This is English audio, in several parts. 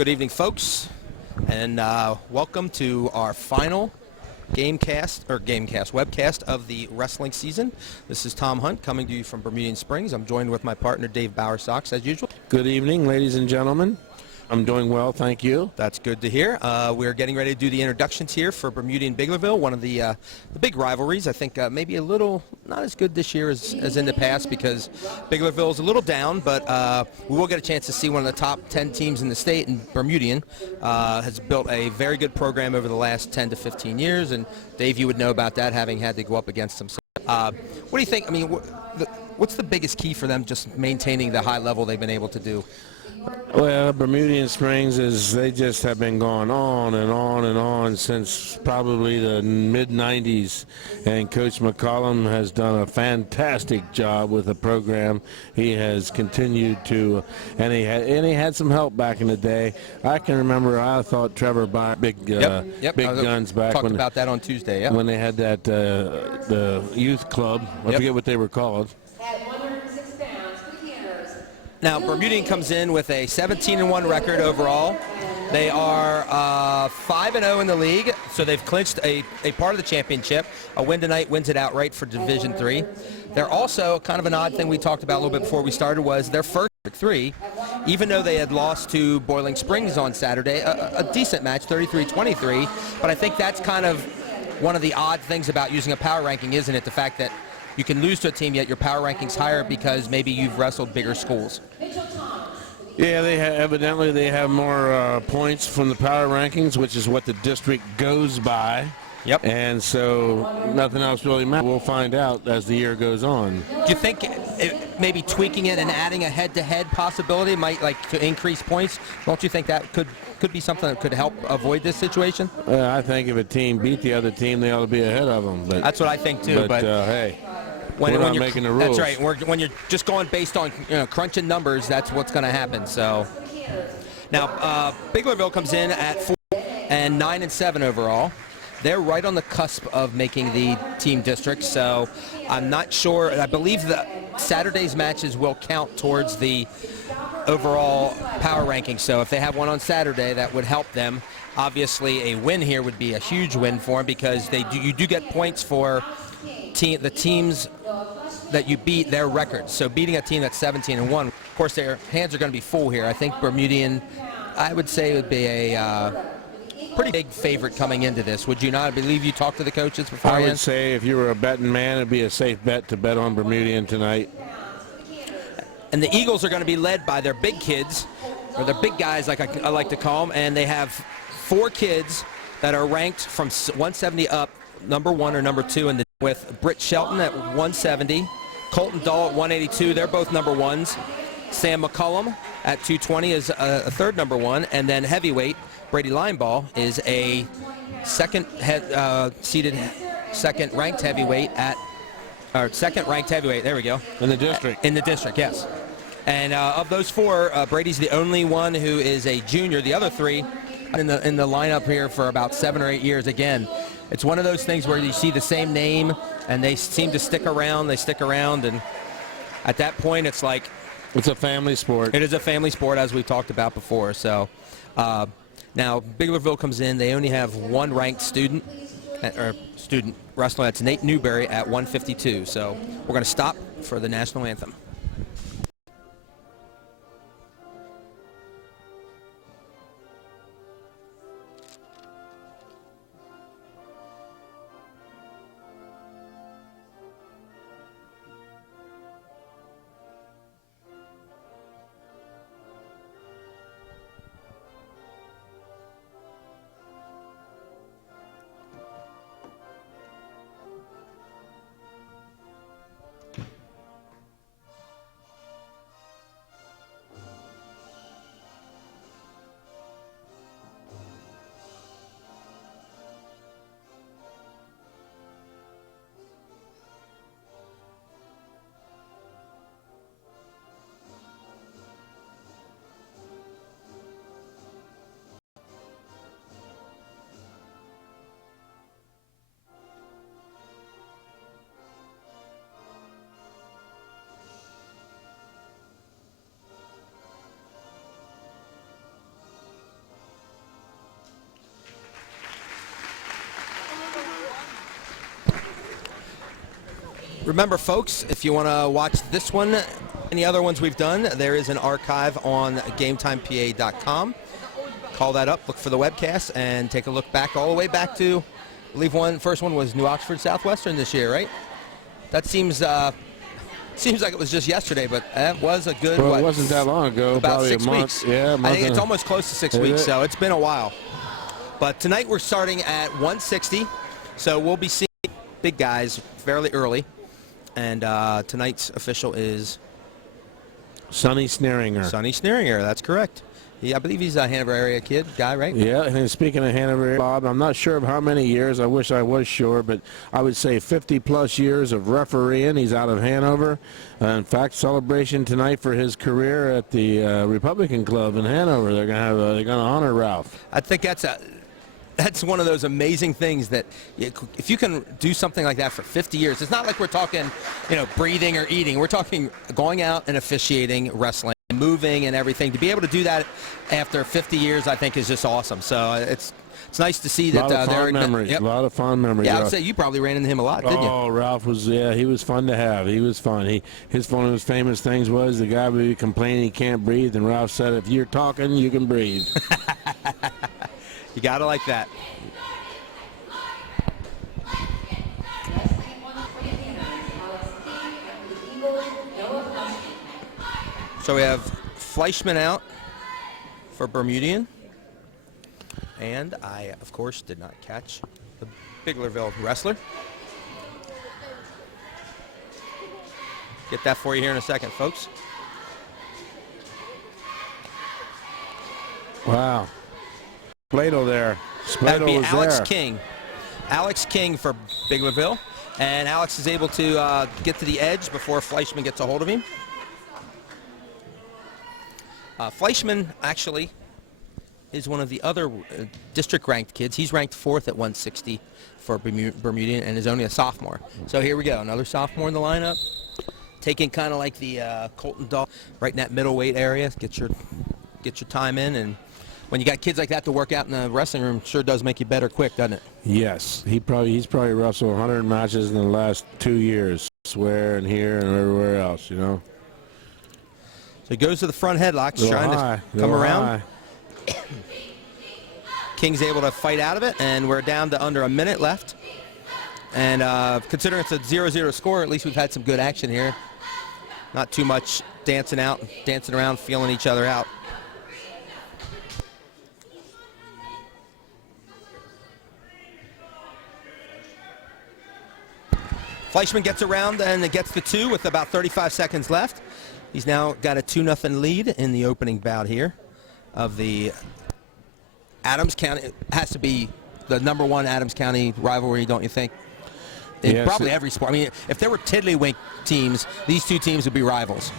Good evening, folks, and welcome to our final webcast of the wrestling season. This is Tom Hunt coming to you from Bermudian Springs. I'm joined with my partner Dave Bowersox as usual. Good evening, ladies and gentlemen. I'm doing well, thank you. That's good to hear. We're getting ready to do the introductions here for Bermudian Biglerville, one of the big rivalries. I think maybe a little not as good this year as in the past because Biglerville is a little down, but we will get a chance to see one of the top 10 teams in the state, and Bermudian has built a very good program over the last 10 to 15 years, and Dave, you would know about that, having had to go up against them. So, what do you think? I mean, what's the biggest key for them just maintaining the high level they've been able to do? Well, Bermudian Springs they just have been going on and on and on since probably the mid-90s, and Coach McCollum has done a fantastic job with the program. He has continued to, and he had some help back in the day. I can remember I thought Trevor big guns back talked about that on Tuesday. When they had that the youth club. I forget what they were called. Now, Bermudian comes in with a 17-1 record overall. They are 5-0 in the league, so they've clinched a part of the championship. A win tonight wins it outright for Division III. They're also, kind of an odd thing we talked about a little bit before we started, was their first three, even though they had lost to Boiling Springs on Saturday, a decent match, 33-23. But I think that's kind of one of the odd things about using a power ranking, isn't it? The fact that you can lose to a team, yet your power ranking's higher because maybe you've wrestled bigger schools. Yeah, evidently they have more points from the power rankings, which is what the district goes by. Yep. And so nothing else really matters. We'll find out as the year goes on. Do you think maybe tweaking it and adding a head-to-head possibility might to increase points? Don't you think that could be something that could help avoid this situation? I think if a team beat the other team, they ought to be ahead of them. But that's what I think too. But hey. We're not making the rules. That's right. When you're just going based on crunching numbers, that's what's going to happen. So now Biglerville comes in at 4 and 9-7 overall. They're right on the cusp of making the team district. So I'm not sure. I believe that Saturday's matches will count towards the overall power ranking. So if they have one on Saturday, that would help them. Obviously, a win here would be a huge win for them because you do get points for the teams that you beat their records. So beating a team that's 17-1, of course their hands are going to be full here. I think Bermudian, I would say, would be a pretty big favorite coming into this. Would you not? I believe you talked to the coaches beforehand. I would say if you were a betting man, it'd be a safe bet to bet on Bermudian tonight. And the Eagles are going to be led by their big kids, or their big guys like I like to call them, and they have 4 kids that are ranked from 170 up, number 1 or number 2 in the with Britt Shelton at 170, Colton Dahl at 182. They're both number 1s. Sam McCullum at 220 is a third number 1, and then heavyweight Brady Lineball is a seated second ranked heavyweight second ranked heavyweight. There we go. In the district. In the district, yes. And of those 4, Brady's the only one who is a junior. The other 3 in the lineup here for about 7 or 8 years. Again, it's one of those things where you see the same name and they seem to stick around. They stick around, and at that point, it's like it's a family sport. It is a family sport, as we talked about before. So now Biglerville comes in. They only have 1 ranked student wrestler. That's Nate Newberry at 152. So we're going to stop for the national anthem. Remember, folks, if you want to watch this one, any other ones we've done, there is an archive on GameTimePA.com. Call that up, look for the webcast, and take a look back all the way back to, I believe first one was New Oxford Southwestern this year, right? That seems like it was just yesterday, but that was a good. Well, it wasn't that long ago. About probably 6 a month. weeks. Yeah, I think it's almost close to 6 weeks, so it's been a while. But tonight we're starting at 160, so we'll be seeing big guys fairly early. And tonight's official is Sonny Sneringer. Sonny Sneringer, that's correct. I believe he's a Hanover area guy, right? Yeah, and speaking of Hanover, Bob, I'm not sure of how many years. I wish I was sure, but I would say 50-plus years of refereeing. He's out of Hanover. In fact, celebration tonight for his career at the Republican Club in Hanover. They're going to honor Ralph. I think that's one of those amazing things that if you can do something like that for 50 years, it's not like we're talking, breathing or eating. We're talking going out and officiating wrestling, moving and everything. To be able to do that after 50 years, I think is just awesome. So it's nice to see that. A lot of fond memories. Yep. A lot of fond memories. Yeah, I would say you probably ran into him a lot, didn't you? Oh, Ralph was, he was fun to have. He was fun. One of his famous things was the guy would be complaining he can't breathe, and Ralph said, if you're talking, you can breathe. You got to like that. So we have Fleischman out for Bermudian. And I, of course, did not catch the Biglerville wrestler. Get that for you here in a second, folks. Wow. Splato there. That would be was Alex there. King. Alex King for Biglerville. And Alex is able to get to the edge before Fleischman gets a hold of him. Fleischman actually is one of the other district-ranked kids. He's ranked 4th at 160 for Bermudian and is only a sophomore. So here we go, another sophomore in the lineup. Taking kind of like the Colton Dahl, right in that middleweight area. Get your time in, and when you got kids like that to work out in the wrestling room, sure does make you better quick, doesn't it? Yes, he's probably wrestled 100 matches in the last 2 years. Swear and here and everywhere else, So he goes to the front headlocks, trying to come around. King's able to fight out of it, and we're down to under a minute left. And considering it's a 0-0 score, at least we've had some good action here. Not too much dancing around, feeling each other out. Fleischman gets around and it gets the 2 with about 35 seconds left. He's now got a 2-0 lead in the opening bout here of the Adams County. It has to be the #1 Adams County rivalry, don't you think? In probably every sport. I mean, if there were tiddlywink teams, these two teams would be rivals.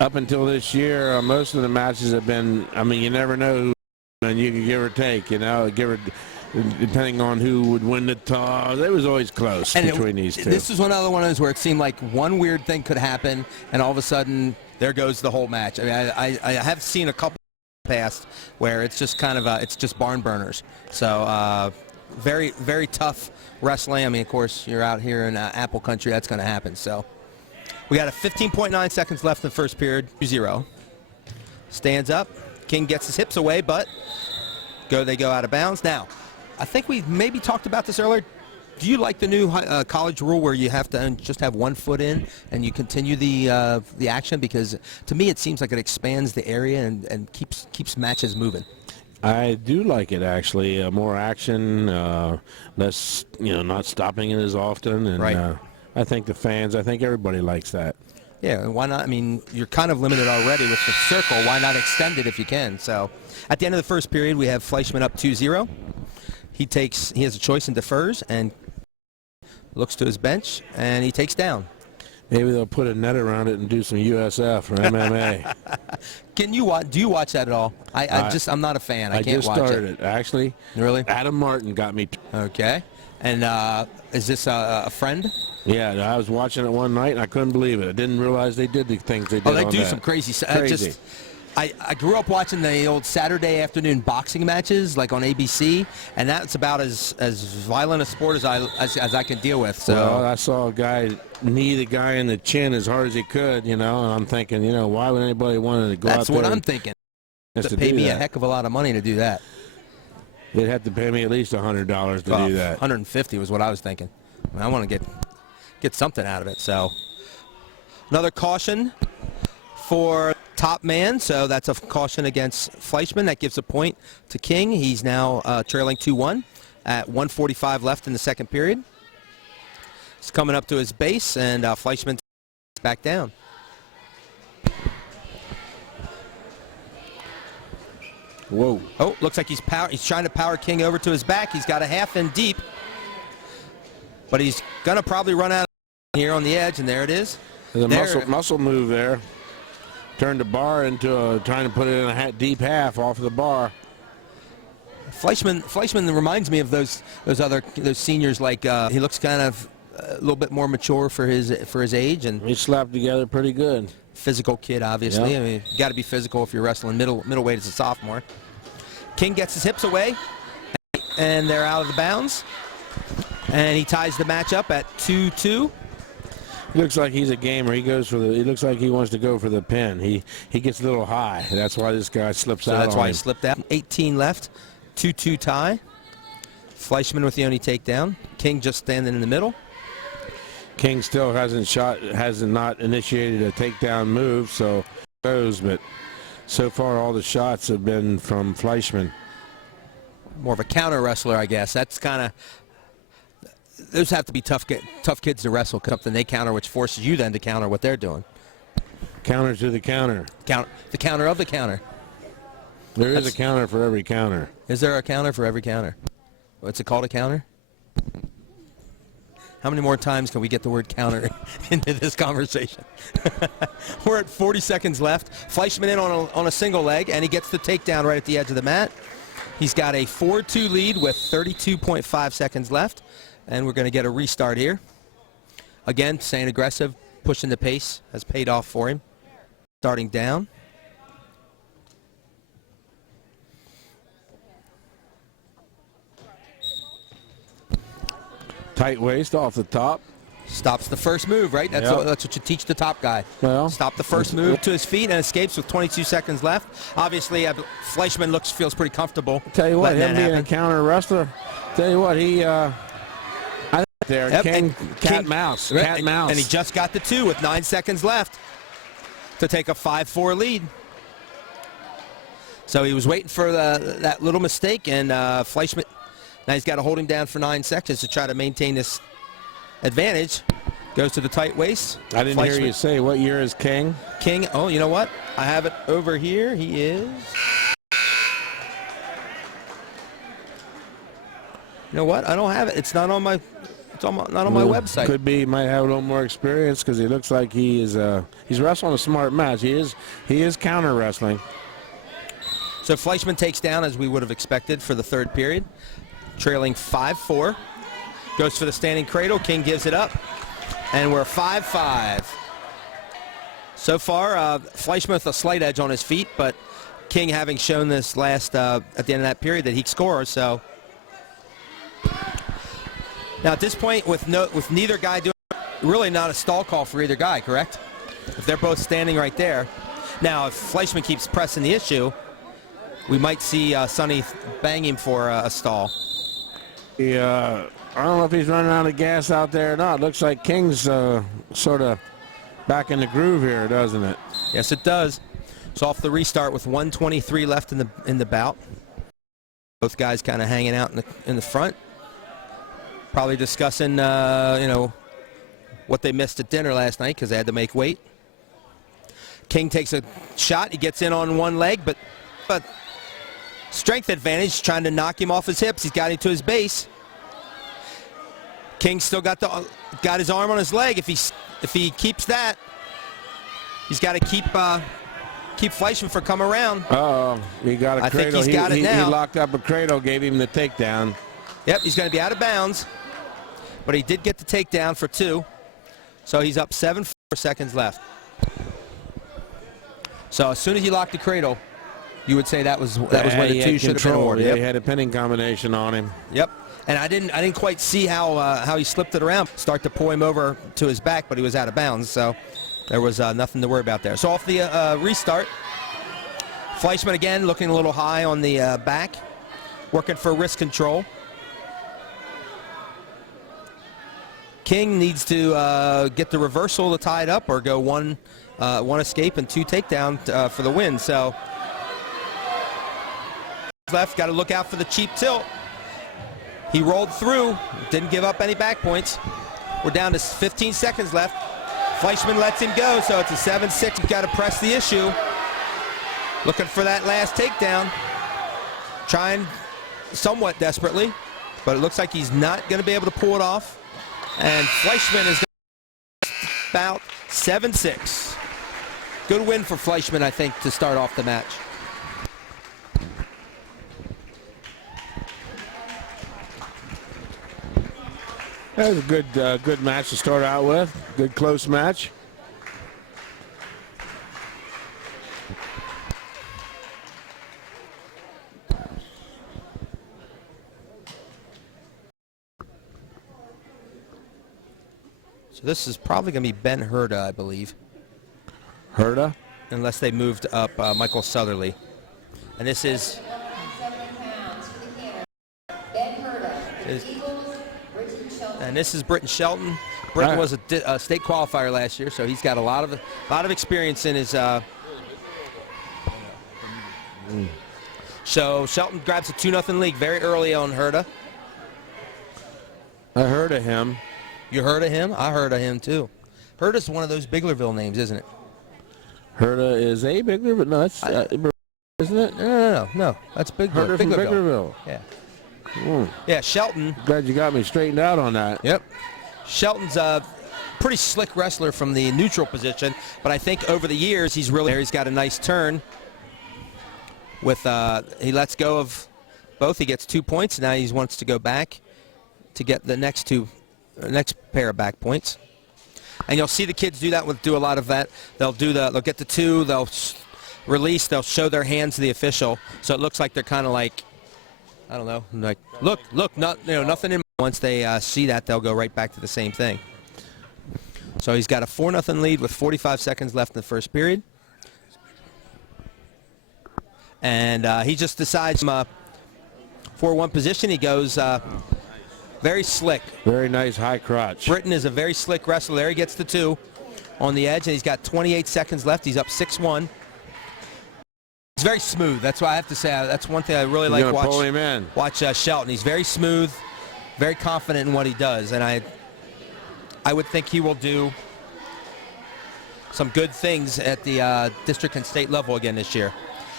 Up until this year, most of the matches have been, you never know who, and you can give or take, depending on who would win the toss. It was always close between these two. This is another one of those where it seemed like one weird thing could happen, and all of a sudden, there goes the whole match. I mean, I have seen a couple past where it's just kind of it's just barn burners. So very, very tough wrestling. I mean, of course, you're out here in Apple Country. That's going to happen. So we got a 15.9 seconds left in the first period. 2-0. Stands up. King gets his hips away, but they go out of bounds. Now, I think we maybe talked about this earlier. Do you like the new college rule where you have to just have 1 foot in and you continue the action? Because to me, it seems like it expands the area and keeps matches moving. I do like it, actually. More action, less, not stopping it as often. And, right. I think everybody likes that. Yeah, and why not? I mean, you're kind of limited already with the circle. Why not extend it if you can? So at the end of the first period, we have Fleischman up 2-0. He has a choice and defers and looks to his bench, and he takes down. Maybe they'll put a net around it and do some USF or MMA. Do you watch that at all? I'm not a fan. I can't watch it. I just started it, actually. Really? Adam Martin got me. Okay. And is this a friend? Yeah, I was watching it one night, and I couldn't believe it. I didn't realize they did the things they did. Oh, they do some crazy stuff. I grew up watching the old Saturday afternoon boxing matches, like on ABC, and that's about as violent a sport as I can deal with. So well, I saw a guy knee the guy in the chin as hard as he could, and I'm thinking, why would anybody want to go out there? That's what I'm thinking. To pay me a heck of a lot of money to do that. They'd have to pay me at least $100 to do that. 150 was what I was thinking. I want to get something out of it. So another caution for top man. So that's a caution against Fleischman. That gives a point to King. He's now trailing 2-1 at 1:45 left in the second period. He's coming up to his base, and Fleischman back down. Whoa. Oh, looks like he's trying to power King over to his back. He's got a half in deep, but he's going to probably run out here on the edge, and there it is. There's a muscle move there. Turned the bar into trying to put it in a deep half off of the bar. Fleischman reminds me of those seniors. Like he looks kind of a little bit more mature for his age, and he slapped together pretty good. Physical kid, obviously. Yep. I mean, you got to be physical if you're wrestling middleweight as a sophomore. King gets his hips away, and they're out of the bounds, and he ties the match up at 2-2. He looks like he's a gamer. He looks like he wants to go for the pin. He gets a little high. That's why this guy slips out. That's on why him. he slipped out. 18 left. 2-2 tie. Fleischman with the only takedown. King just standing in the middle. King still hasn't not initiated a takedown move, but so far all the shots have been from Fleischman. More of a counter wrestler, I guess. That's kind of. Those have to be tough kids to wrestle. Something they counter, which forces you then to counter what they're doing. Counter to the counter. The counter of the counter. There is a counter for every counter. Is there a counter for every counter? What's it called, a counter? How many more times can we get the word counter into this conversation? We're at 40 seconds left. Fleischman in on a single leg, and he gets the takedown right at the edge of the mat. He's got a 4-2 lead with 32.5 seconds left, and we're going to get a restart here. Again, staying aggressive, pushing the pace has paid off for him. Starting down. Tight waist off the top. Stops the first move, right? That's what you teach the top guy. Well, stop the first move to his feet and escapes with 22 seconds left. Obviously, Fleischman feels pretty comfortable. Tell you what, him being a counter wrestler. Tell you what, cat mouse, and he just got the 2 with 9 seconds left to take a 5-4 lead. So he was waiting for that little mistake, and Fleischman. Now he's got to hold him down for 9 seconds to try to maintain this advantage. Goes to the tight waist. I didn't hear you say what year is King. King, oh, you know what? I have it over here. He is. You know what? I don't have it. It's not on my. It's not on my website. Could be. He might have a little more experience because he looks like he is. He's wrestling a smart match. He is counter wrestling. So Fleischman takes down as we would have expected for the third period. Trailing 5-4. Goes for the standing cradle. King gives it up. And we're 5-5. So far, Fleischman with a slight edge on his feet, but King having shown this last, at the end of that period, that he scores. So now at this point, with neither guy doing, really not a stall call for either guy, correct? If they're both standing right there. Now, if Fleischman keeps pressing the issue, we might see Sonny bang him for a stall. Yeah, I don't know if he's running out of gas out there or not. Looks like King's sort of back in the groove here, doesn't it? Yes, it does. It's off the restart with 1:23 left in the bout. Both guys kind of hanging out in the front, probably discussing what they missed at dinner last night because they had to make weight. King takes a shot. He gets in on one leg, but strength advantage, trying to knock him off his hips. He's got him to his base. King still got his arm on his leg. If he keeps that, he's got to keep Fleischman from coming around. He got a cradle. I think he's got it now. He locked up a cradle, gave him the takedown. Yep, he's going to be out of bounds, but he did get the takedown for 2, so he's up 7 seconds left. So as soon as he locked the cradle, you would say that was when the two should have been awarded. Yeah, Yep. he had a pinning combination on him. Yep. And I didn't quite see how he slipped it around. Start to pull him over to his back, but he was out of bounds, so there was nothing to worry about there. So off the restart, Fleischman again looking a little high on the back, working for wrist control. King needs to get the reversal to tie it up or go one escape and 2 takedown for the win. So left, got to look out for the cheap tilt. He rolled through, didn't give up any back points. We're down to 15 seconds left. Fleischman lets him go, so it's a 7-6. You've got to press the issue. Looking for that last takedown. Trying somewhat desperately, but it looks like he's not going to be able to pull it off. And Fleischman is about 7-6. Good win for Fleischman, I think, to start off the match. That was a good match to start out with. Good close match. So this is probably going to be Ben Herda, I believe. Herda? Unless they moved up Michael Southerly. And this is... And this is Britton Shelton. Britton was a state qualifier last year, so he's got a lot of experience in his. So Shelton grabs a 2-0 lead very early on Herda. I heard of him. You heard of him? I heard of him too. Herda's one of those Biglerville names, isn't it? Herda is a Biglerville? No, that's isn't it? No. That's Herda from Biglerville. Yeah. Yeah, Shelton. Glad you got me straightened out on that. Yep. Shelton's a pretty slick wrestler from the neutral position, but I think over the years he's got a nice turn. With he lets go of both. He gets 2 points. Now he wants to go back to get the next pair of back points. And you'll see the kids do a lot of that. They'll get the 2. They'll release. They'll show their hands to the official, so it looks like they're kind of like, I don't know, like look, nothing in. Once they see that, they'll go right back to the same thing. So he's got a 4-0 lead with 45 seconds left in the first period. And he just decides from a 4-1 position. He goes very slick. Very nice high crotch. Britton is a very slick wrestler. There he gets the 2 on the edge, and he's got 28 seconds left. He's up 6-1. He's very smooth. That's why I have to say that's one thing I really like. Pull him in. Watch Shelton. He's very smooth, very confident in what he does, and I would think he will do some good things at the district and state level again this year.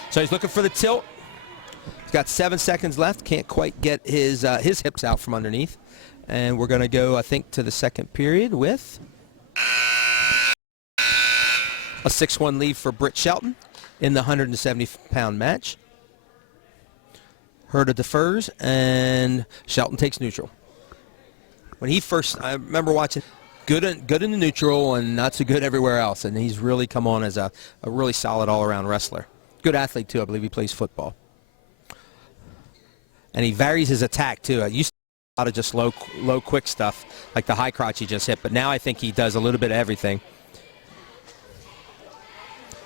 So he's looking for the tilt. He's got 7 seconds left. Can't quite get his hips out from underneath, and we're going to go, I think, to the second period with a 6-1 lead for Britt Shelton in the 170-pound match. Herda defers, and Shelton takes neutral. When he first, I remember watching, good in the neutral and not so good everywhere else, and he's really come on as a really solid all-around wrestler. Good athlete, too. I believe he plays football. And he varies his attack, too. It used to be a lot of just low, quick stuff, like the high crotch he just hit, but now I think he does a little bit of everything.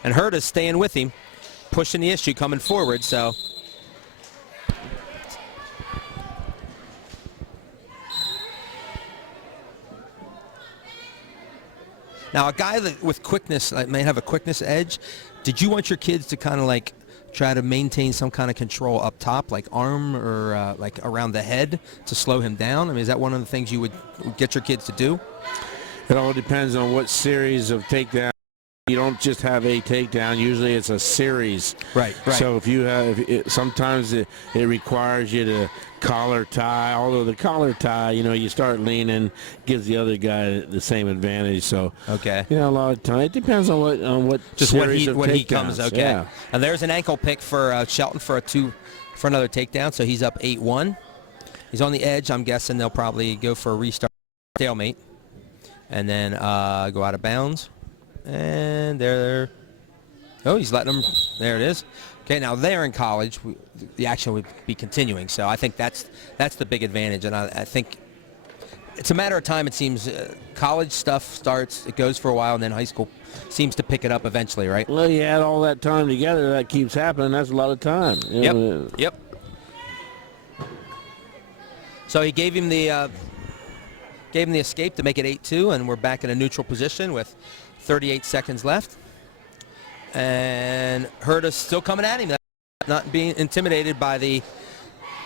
And Herda's staying with him, pushing the issue, coming forward, so. Now, a guy with quickness may have a quickness edge. Did you want your kids to kind of like try to maintain some kind of control up top, like arm or like around the head to slow him down? I mean, is that one of the things you would get your kids to do? It all depends on what series of takedowns. You don't just have a takedown. Usually it's a series. Right. So if you have, sometimes it requires you to collar tie. Although the collar tie, you start leaning, gives the other guy the same advantage. So okay. A lot of time it depends on what just series of when takedowns. He comes. Okay. Yeah. And there's an ankle pick for Shelton for another takedown. So he's up 8-1. He's on the edge. I'm guessing they'll probably go for a restart, stalemate, and then go out of bounds. And they're Oh, he's letting them. There it is. Okay, now they're in college. The action would be continuing. So I think that's the big advantage. And I think it's a matter of time, it seems. College stuff starts, it goes for a while, and then high school seems to pick it up eventually, right? Well, you add all that time together, that keeps happening. That's a lot of time. Yep. So he gave him the escape to make it 8-2, and we're back in a neutral position with 38 seconds left. And Herta's still coming at him, not being intimidated by the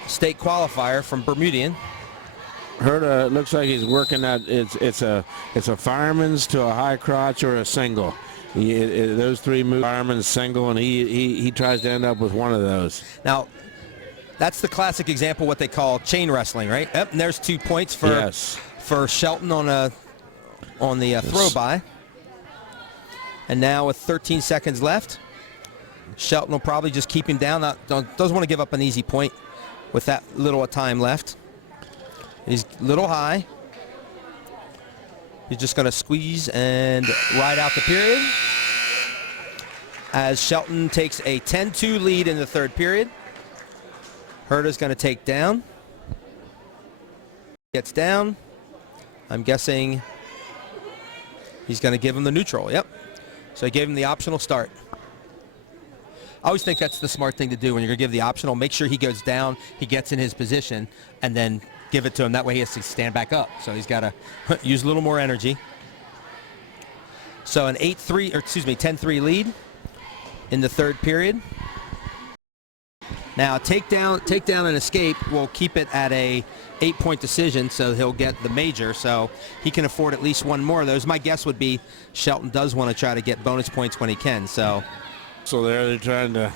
state qualifier from Bermudian. Herta looks like he's working that. It's a fireman's to a high crotch or a single. Those three moves, fireman's, single, and he tries to end up with one of those. Now, that's the classic example, what they call chain wrestling, right? Yep, and there's 2 points for Shelton on the throw by. And now with 13 seconds left, Shelton will probably just keep him down. Doesn't want to give up an easy point with that little time left. He's a little high. He's just going to squeeze and ride out the period as Shelton takes a 10-2 lead in the third period. Herta's going to take down. Gets down. I'm guessing he's going to give him the neutral. Yep. So he gave him the optional start. I always think that's the smart thing to do when you're going to give the optional. Make sure he goes down, he gets in his position, and then give it to him. That way he has to stand back up. So he's got to use a little more energy. So an 10-3 lead in the third period. Now takedown and escape will keep it at a 8-point decision, so he'll get the major, so he can afford at least one more of those. My guess would be Shelton does want to try to get bonus points when he can. So they're trying to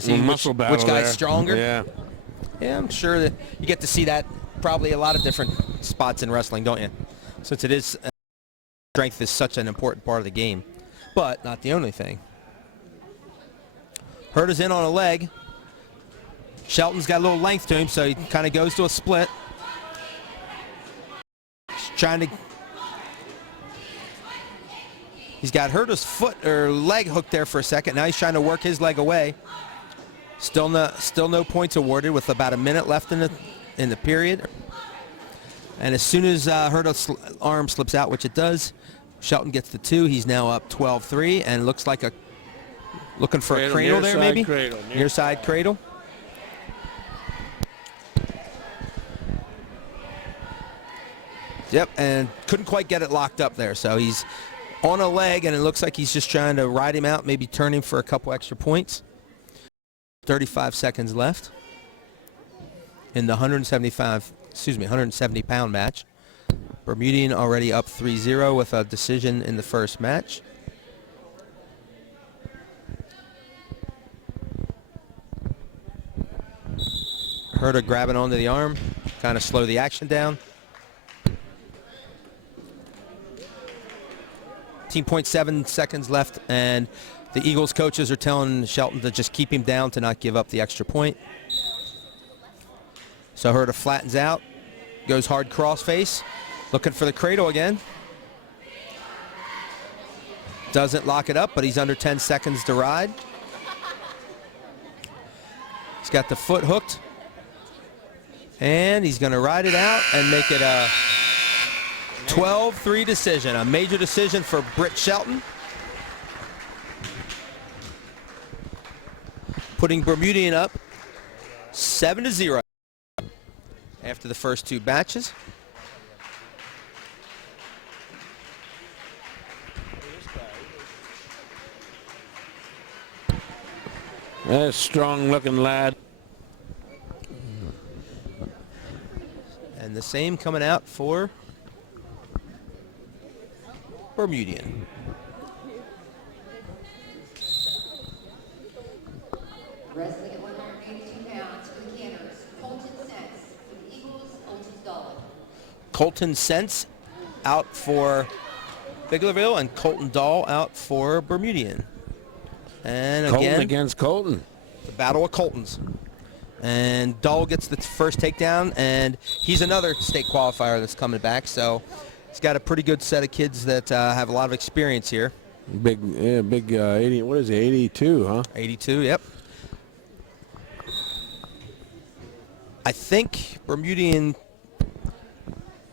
see muscle battle which guy's there. stronger. Yeah, I'm sure that you get to see that probably a lot of different spots in wrestling, don't you? Since it is strength is such an important part of the game, but not the only thing. Herta's in on a leg. Shelton's got a little length to him, so he kind of goes to a split. He's got Herta's foot or leg hooked there for a second. Now he's trying to work his leg away. Still no points awarded with about a minute left in the period. And as soon as Herta's arm slips out, which it does, Shelton gets the 2. He's now up 12-3 and looks like looking for a cradle there, maybe? Near side cradle. Yep, and couldn't quite get it locked up there. So he's on a leg, and it looks like he's just trying to ride him out, maybe turn him for a couple extra points. 35 seconds left in the 170-pound match. Bermudian already up 3-0 with a decision in the first match. Herta grabbing onto the arm, kind of slow the action down. 18.7 seconds left, and the Eagles coaches are telling Shelton to just keep him down to not give up the extra point. So Herta flattens out, goes hard crossface, looking for the cradle again. Doesn't lock it up, but he's under 10 seconds to ride. He's got the foot hooked, and he's going to ride it out and make it a 12-3 decision, a major decision for Britt Shelton. Putting Bermudian up 7-0 after the first 2 matches. That's a strong-looking lad. And the same coming out for Bermudian. Wrestling at 182 pounds for the Canners, Colton Sense. For the Eagles, Colton Dahl. Colton Sense out for Biglerville, and Colton Dahl out for Bermudian. And Colton again, against Colton. the battle of Coltons. And Dahl gets the first takedown, and he's another state qualifier that's coming back. So he's got a pretty good set of kids that have a lot of experience here. Big, 80. What is it? 82, huh? 82, yep. I think Bermudian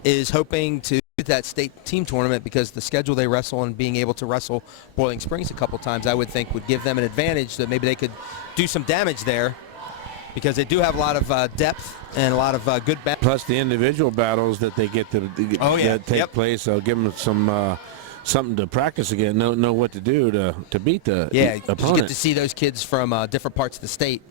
is hoping to get that state team tournament because the schedule they wrestle and being able to wrestle Boiling Springs a couple times, I would think would give them an advantage that maybe they could do some damage there because they do have a lot of depth and a lot of good battles. Plus the individual battles that they get to that take place, so give them some something to practice again. Know what to do to beat the opponent. You get to see those kids from different parts of the state.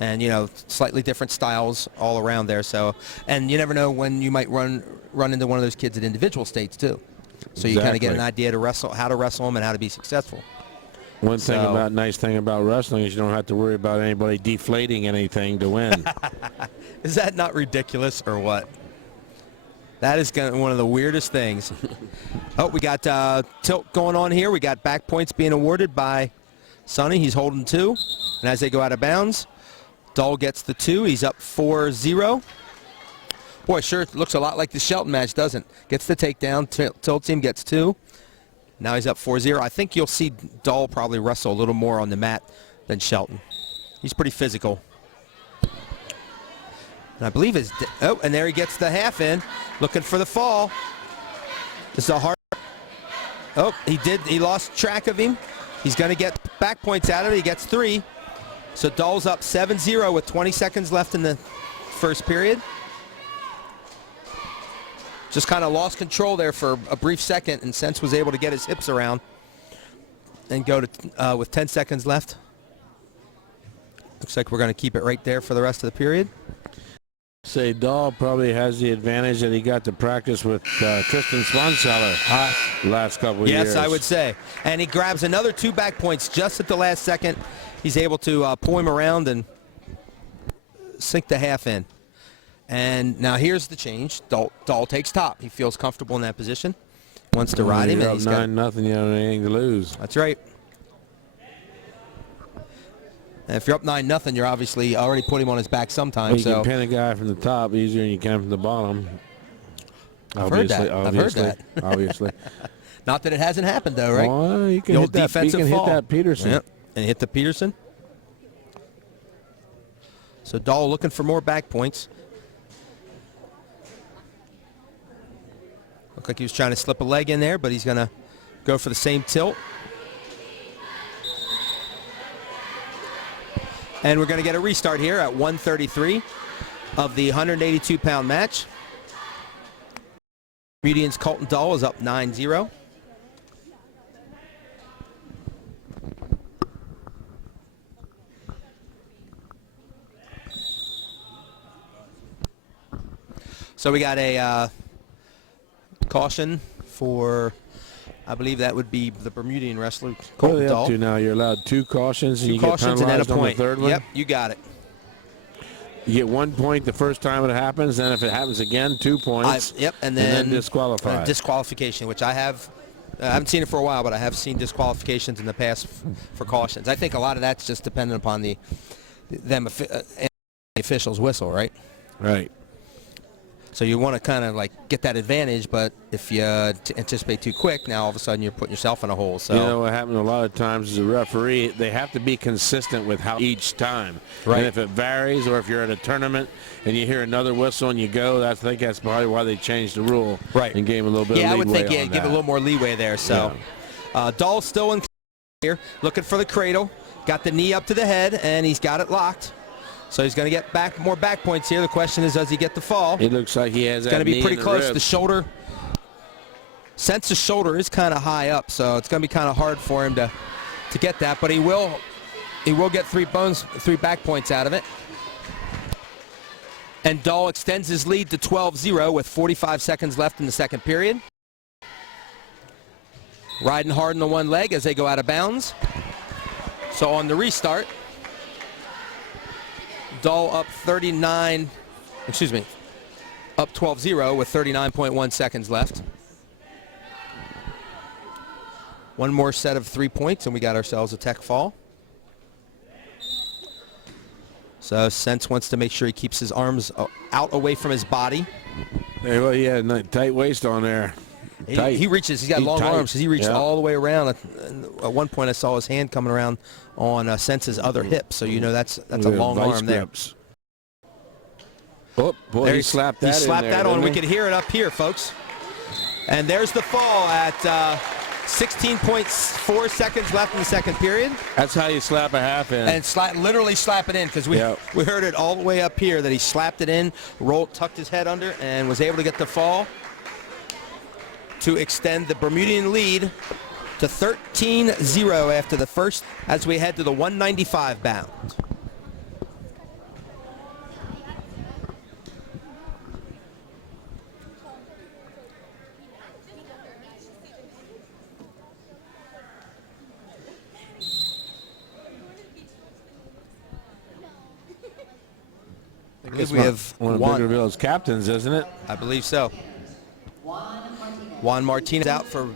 And, you know, slightly different styles all around there. So, and you never know when you might run into one of those kids at individual states, too. So you kind of get an idea to how to wrestle them and how to be successful. Nice thing about wrestling is you don't have to worry about anybody deflating anything to win. Is that not ridiculous or what? That is one of the weirdest things. Oh, we got tilt going on here. We got back points being awarded by Sonny. He's holding 2. And as they go out of bounds, Dahl gets the 2. He's up 4-0. Boy, sure looks a lot like the Shelton match, doesn't it? Gets the takedown. Tilt team gets 2. Now he's up 4-0. I think you'll see Dahl probably wrestle a little more on the mat than Shelton. He's pretty physical. And I believe and there he gets the half in, looking for the fall. This is a hard. Oh, he lost track of him. He's going to get back points out of it. He gets 3. So Dahl's up 7-0 with 20 seconds left in the first period. Just kind of lost control there for a brief second, and Sense was able to get his hips around and go to with 10 seconds left. Looks like we're going to keep it right there for the rest of the period. Say Dahl probably has the advantage that he got to practice with Tristan Swanseller last couple of years. Yes, I would say. And he grabs another 2 back points just at the last second. He's able to pull him around and sink the half in. And now here's the change. Dahl takes top. He feels comfortable in that position. Wants to ride him. You're and up 9-0, you don't have anything to lose. That's right. And if you're up 9-0, you're obviously already put him on his back sometime. Well, you can pin a guy from the top easier than you can from the bottom. I've heard that. Obviously. Not that it hasn't happened, though, right? Well, you can the hit that, defensive fall. Hit that Peterson. Yep. And hit the Peterson. So Dahl looking for more back points. Looked like he was trying to slip a leg in there, but he's going to go for the same tilt. And we're going to get a restart here at 1:33 of the 182-pound match. Bermudian's Colton Dahl is up 9-0. So we got a caution for, I believe that would be the Bermudian wrestler, Colton Dahl. What are they up to now? You're allowed 2 cautions and you get penalized and then a point. On the third one? Yep, you got it. You get 1 point the first time it happens, then if it happens again, 2 points. And then disqualified. Disqualification, which I haven't seen it for a while, but I have seen disqualifications in the past for cautions. I think a lot of that's just dependent upon the official's whistle, right? Right. So you want to kind of like get that advantage, but if you anticipate too quick, now all of a sudden you're putting yourself in a hole. So you know what happens a lot of times as a referee, they have to be consistent with how each time. Right. And if it varies, or if you're at a tournament and you hear another whistle and you go, I think that's probably why they changed the rule. Right. And gave a little bit of leeway. Yeah, I would think give that. a little more leeway there. So Dahl's still in here, looking for the cradle. Got the knee up to the head, and he's got it locked. So he's going to get more back points here. The question is, does he get the fall? It looks like he has that. It's going to be pretty close. Ribs. The shoulder, since the shoulder is kind of high up, so it's going to be kind of hard for him to get that. But he will get 3 back points out of it. And Dahl extends his lead to 12-0 with 45 seconds left in the second period. Riding hard in the one leg as they go out of bounds. So on the restart, Dahl up 12-0 with 39.1 seconds left. One more set of 3 points, and we got ourselves a tech fall. So Sense wants to make sure he keeps his arms out away from his body. Hey, well, he had a tight waist on there. tight. He reaches. He's got long tight. arms because he reached Yeah. all the way around. At one point, I saw his hand coming around on Sense's other hip. So you know that's a The long vice arm there. grips. Oh boy, There he slapped that. He slapped in there, that on. We didn't could hear it up here, folks. And there's the fall at 16.4 seconds left in the second period. That's how you slap a half in. And literally slap it in because we heard it all the way up here that he slapped it in, rolled, tucked his head under, and was able to get the fall to extend the Bermudian lead to 13-0 after the first as we head to the 195 bound. I believe we have one of Biglerville's captains, isn't it? I believe so. Juan Martinez out for.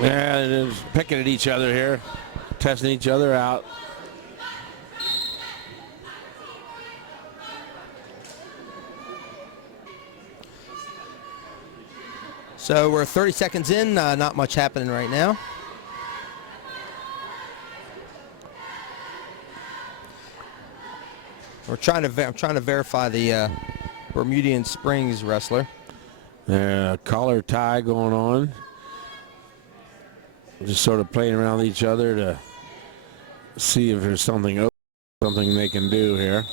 Yeah, they're picking at each other here, testing each other out. So we're 30 seconds in, not much happening right now. I'm trying to verify the Bermudian Springs wrestler. Collar tie going on. Just sort of playing around with each other to see if there's something they can do here.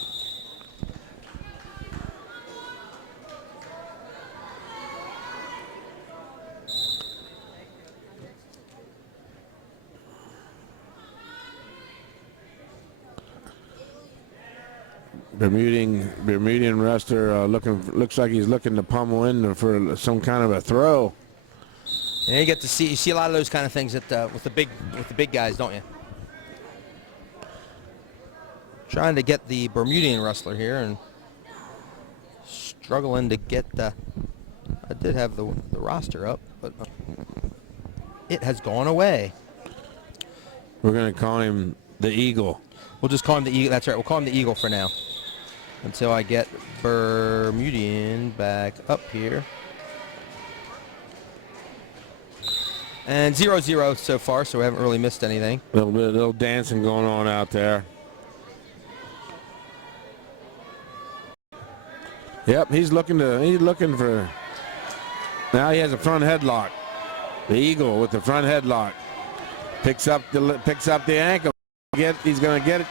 Bermudian wrestler looks like he's looking to pummel in for some kind of a throw. And you see a lot of those kind of things with the big guys, don't you? Trying to get the Bermudian wrestler here and struggling to get the. I did have the roster up, but it has gone away. We're going to call him the Eagle. We'll just call him the Eagle. That's right. We'll call him the Eagle for now until I get Bermudian back up here. And 0-0 so far, so we haven't really missed anything. A little dancing going on out there. Yep, he's looking for. Now he has a front headlock. The Eagle with the front headlock picks up the ankle. He's going to get it.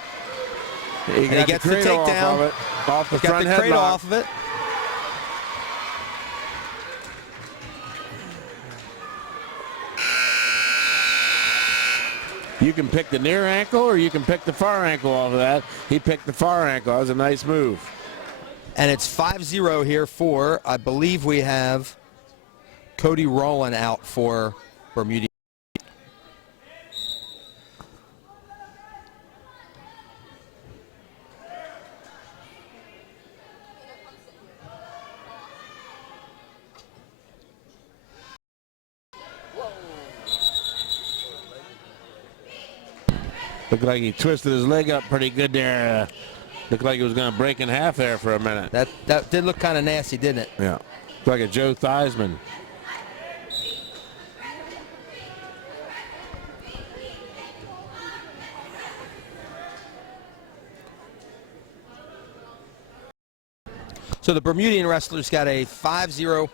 He gets the takedown off the front headlock. Off of it. You can pick the near ankle or you can pick the far ankle off of that. He picked the far ankle. That was a nice move. And it's 5-0 here for, I believe we have Cody Rowland out for Bermudian. Looked like he twisted his leg up pretty good there. Looked like he was going to break in half there for a minute. That did look kind of nasty, didn't it? Yeah. Looked like a Joe Theismann. So the Bermudian wrestler's got a 5-0.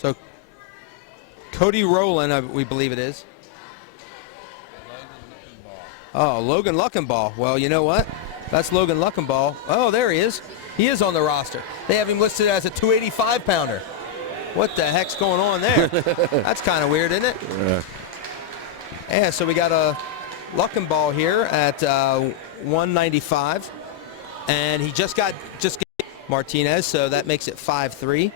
So Cody Rowland, we believe it is. Oh, Logan Luckenball. Well, you know what? That's Logan Luckenball. Oh, there he is. He is on the roster. They have him listed as a 285-pounder. What the heck's going on there? That's kind of weird, isn't it? Yeah, so we got a Luckenball here at 195. And he just got Martinez, so that makes it 5-3.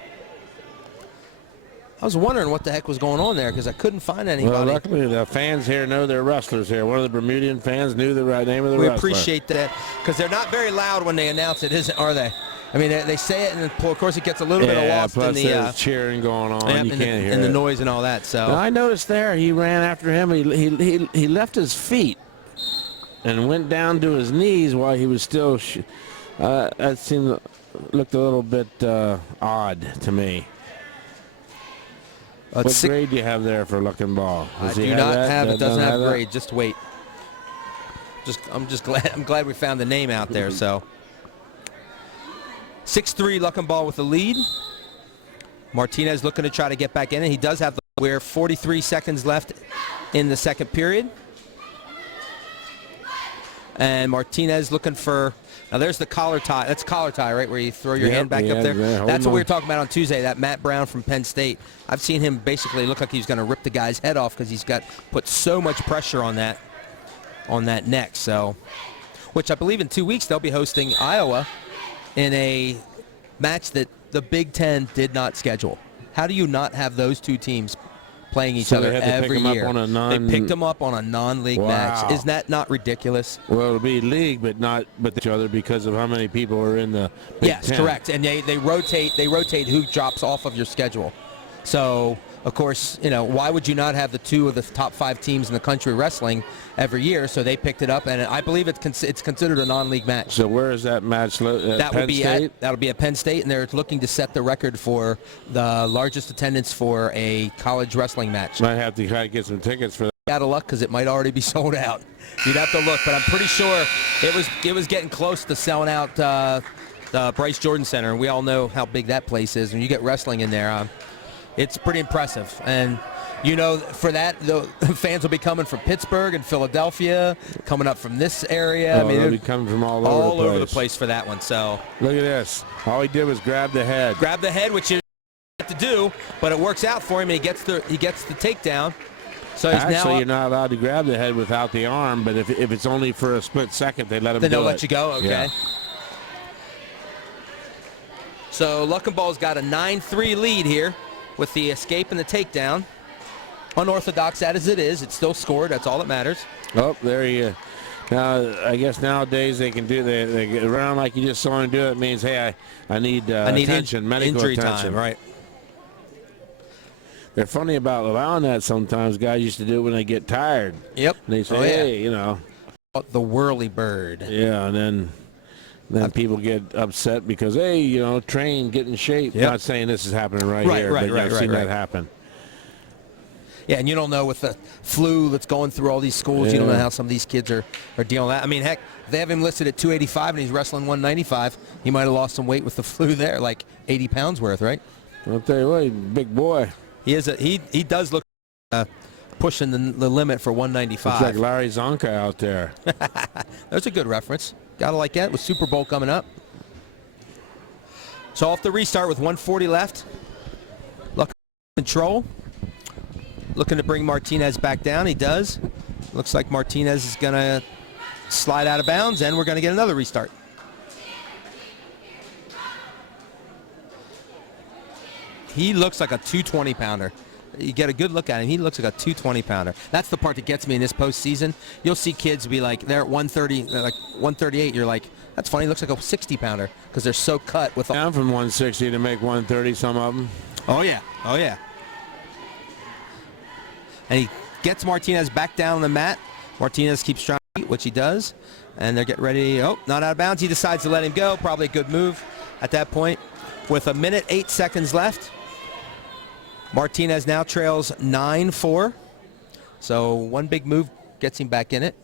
I was wondering what the heck was going on there because I couldn't find anybody. Well, luckily the fans here know their wrestlers here. One of the Bermudian fans knew the right name of the wrestler. We appreciate that because they're not very loud when they announce it, are they? I mean, they say it, and of course it gets a little bit of lost plus in the there's cheering going on. yep, You can't hear and the it. noise and all that. So Now, I noticed there he ran after him. He left his feet and went down to his knees while he was still. That looked a little bit odd to me. What grade do you have there for Looking Ball? I do not have it. Doesn't have grade. Just wait. I'm glad we found the name out there. So 6'3" Looking Ball with the lead. Martinez looking to try to get back in, and he does have we're 43 seconds left in the second period. And Martinez looking for, now there's the collar tie. That's collar tie, right, where you throw your hand back up there. That's what we were talking about on Tuesday, that Matt Brown from Penn State. I've seen him basically look like he's going to rip the guy's head off because he's put so much pressure on that neck. So, which I believe in 2 weeks they'll be hosting Iowa in a match that the Big Ten did not schedule. How do you not have those two teams playing each other every year? They picked them up on a non-league match. Isn't that not ridiculous? Well, it'll be league, but not each other because of how many people are in the Big Ten. Correct. And they rotate who drops off of your schedule. So, of course, why would you not have the two of the top 5 teams in the country wrestling every year? So they picked it up, and I believe it's considered a non-league match. So where is that match? That'll be at Penn State, and they're looking to set the record for the largest attendance for a college wrestling match. Might have to try to get some tickets for that. Out of luck because it might already be sold out. You'd have to look, but I'm pretty sure it was getting close to selling out the Bryce Jordan Center, and we all know how big that place is. When you get wrestling in there, it's pretty impressive. And for that, the fans will be coming from Pittsburgh and Philadelphia, coming up from this area. They'll be coming from all over the place for that one. So look at this. All he did was grab the head. Which you have to do, but it works out for him, and he gets the takedown. So he's actually, you're not allowed to grab the head without the arm, but if it's only for a split second, they let him do it. Then they'll let you go. Okay. Yeah. So Looking Ball's got a 9-3 lead here with the escape and the takedown. Unorthodox as it is, it's still scored. That's all that matters. Oh, there he is. Now, I guess nowadays they can do they get around like you just saw him do it. Means, hey, I need attention, medical injury attention. Time, right? They're funny about allowing that sometimes. Guys used to do it when they get tired. Yep. And they say, hey, the whirly bird. Yeah, and then people get upset because, hey, train, get in shape. Yep. Not saying this is happening right here, but I've seen that happen. Yeah, and you don't know with the flu that's going through all these schools, you don't know how some of these kids are dealing with that. I mean, heck, they have him listed at 285 and he's wrestling 195. He might have lost some weight with the flu there, like 80 pounds worth, right? I'll tell you what, he's a big boy. He is. He does look pushing the limit for 195. Looks like Larry Zonka out there. That's a good reference. Gotta like that with Super Bowl coming up. So off the restart with 140 left. Look, control. Looking to bring Martinez back down. He does. Looks like Martinez is going to slide out of bounds, and we're going to get another restart. He looks like a 220-pounder. You get a good look at him. He looks like a 220-pounder. That's the part that gets me in this postseason. You'll see kids be like, they're at 130, like 138. You're like, that's funny. He looks like a 60-pounder because they're so cut with. Down from 160 to make 130. Some of them. Oh yeah. Oh yeah. And he gets Martinez back down on the mat. Martinez keeps trying to eat, which he does. And they're getting ready. Oh, not out of bounds. He decides to let him go. Probably a good move at that point. With 1 minute, 8 seconds left. Martinez now trails 9-4. So one big move gets him back in it.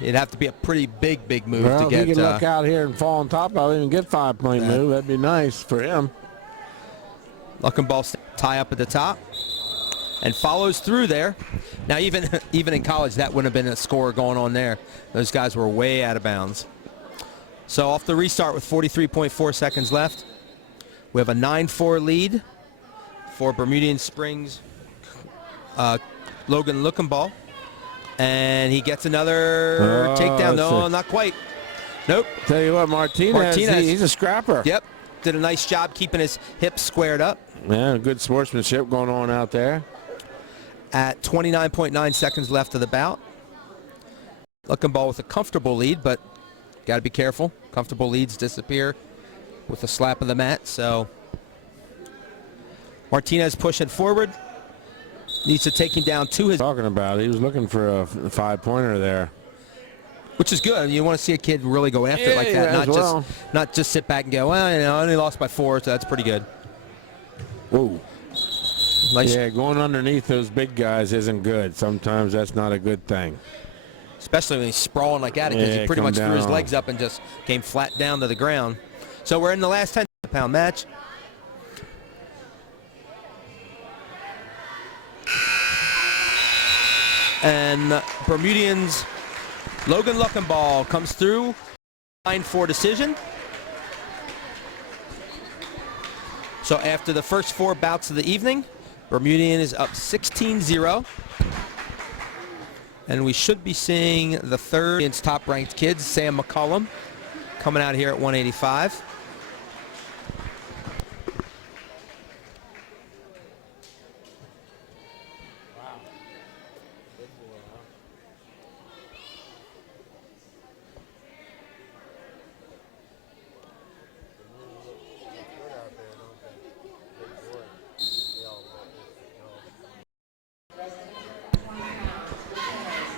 It'd have to be a pretty big move to get. If he can look out here and fall on top of him and get 5-point move, that'd be nice for him. Looking Ball tie up at the top. And follows through there. Now, even in college, that wouldn't have been a score going on there. Those guys were way out of bounds. So off the restart with 43.4 seconds left. We have a 9-4 lead for Bermudian Springs Logan Looking Ball. And he gets another takedown. No, not quite. Nope. Tell you what, Martinez, he's a scrapper. Yep. Did a nice job keeping his hips squared up. Yeah, good sportsmanship going on out there. At 29.9 seconds left of the bout. Looking Ball with a comfortable lead, but Got to be careful. Comfortable leads disappear with a slap of the mat. So Martinez pushing forward. Needs to take him down to his... Talking about, he was looking for a 5-pointer there. Which is good. You want to see a kid really go after it like that, not just sit back and go, well, I only lost by 4, so that's pretty good. Whoa. Nice. Yeah, going underneath those big guys isn't good. Sometimes that's not a good thing. Especially when he's sprawling like that, because he pretty much threw his legs up and just came flat down to the ground. So we're in the last 10-pound match. And Bermudians, Logan Luckenball comes through, 9-4 decision. So after the first 4 bouts of the evening, Bermudian is up 16-0. And we should be seeing the third top-ranked kids, Sam McCollum, coming out here at 185.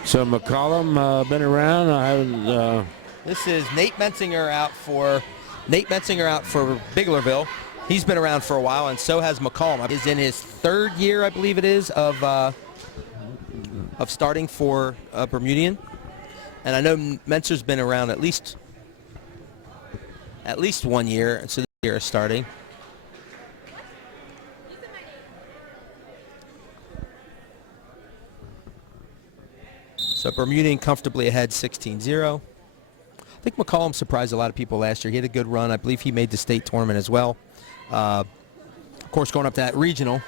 So McCollum been around. I haven't. This is Nate Mensinger out for Biglerville. He's been around for a while, and so has McCollum. He's in his 3rd year, I believe it is, of starting for Bermudian. And I know Menser's been around at least 1 year, so this year is starting. So Bermudian comfortably ahead 16-0. I think McCollum surprised a lot of people last year. He had a good run. I believe he made the state tournament as well. Of course, going up to that regional,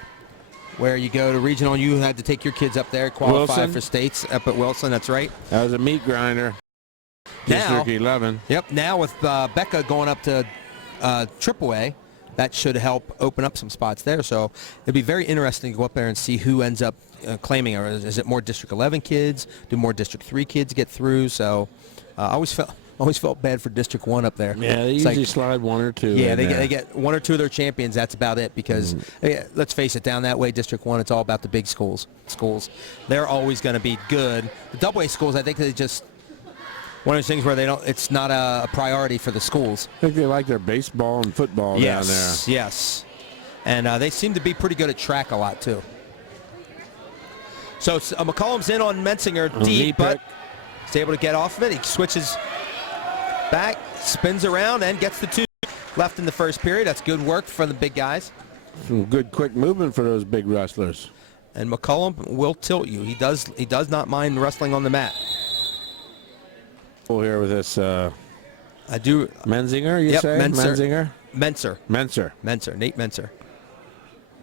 where you go to regional and you had to take your kids up there, qualify for states up at Wilson. That's right. That was a meat grinder. Now, District 11. Yep. Now with Becca going up to AAA, that should help open up some spots there. So it'd be very interesting to go up there and see who ends up claiming, or is it more District 11 kids? Do more District 3 kids get through? So I always felt bad for District 1 up there. Yeah, they usually slide 1 or 2. Yeah, they get 1 or 2 of their champions. That's about it, because let's face it, down that way, District 1, it's all about the big schools. They're always going to be good. The double-A schools, I think they just one of those things where it's not a priority for the schools. I think they like their baseball and football down there. Yes. And they seem to be pretty good at track a lot, too. So McCollum's in on Mensinger deep, but he's able to get off of it. He switches back, spins around, and gets the 2 left in the first period. That's good work from the big guys. Some good quick movement for those big wrestlers. And McCollum will tilt you. He does not mind wrestling on the mat. Here with this I do. Mensinger, you say? Mensinger. Menser. Nate Menser.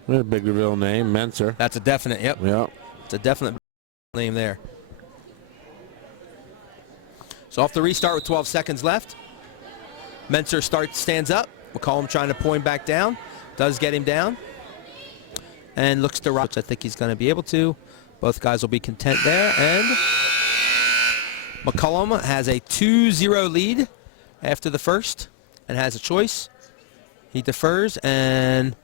That's a Biglerville name, Menser. That's a definite, yep. Yep. It's a definite name there. So off the restart with 12 seconds left. Menser stands up. McCollum trying to pull him back down. Does get him down. And looks to rock, which I think he's going to be able to. Both guys will be content there. And McCollum has a 2-0 lead after the first and has a choice. He defers, and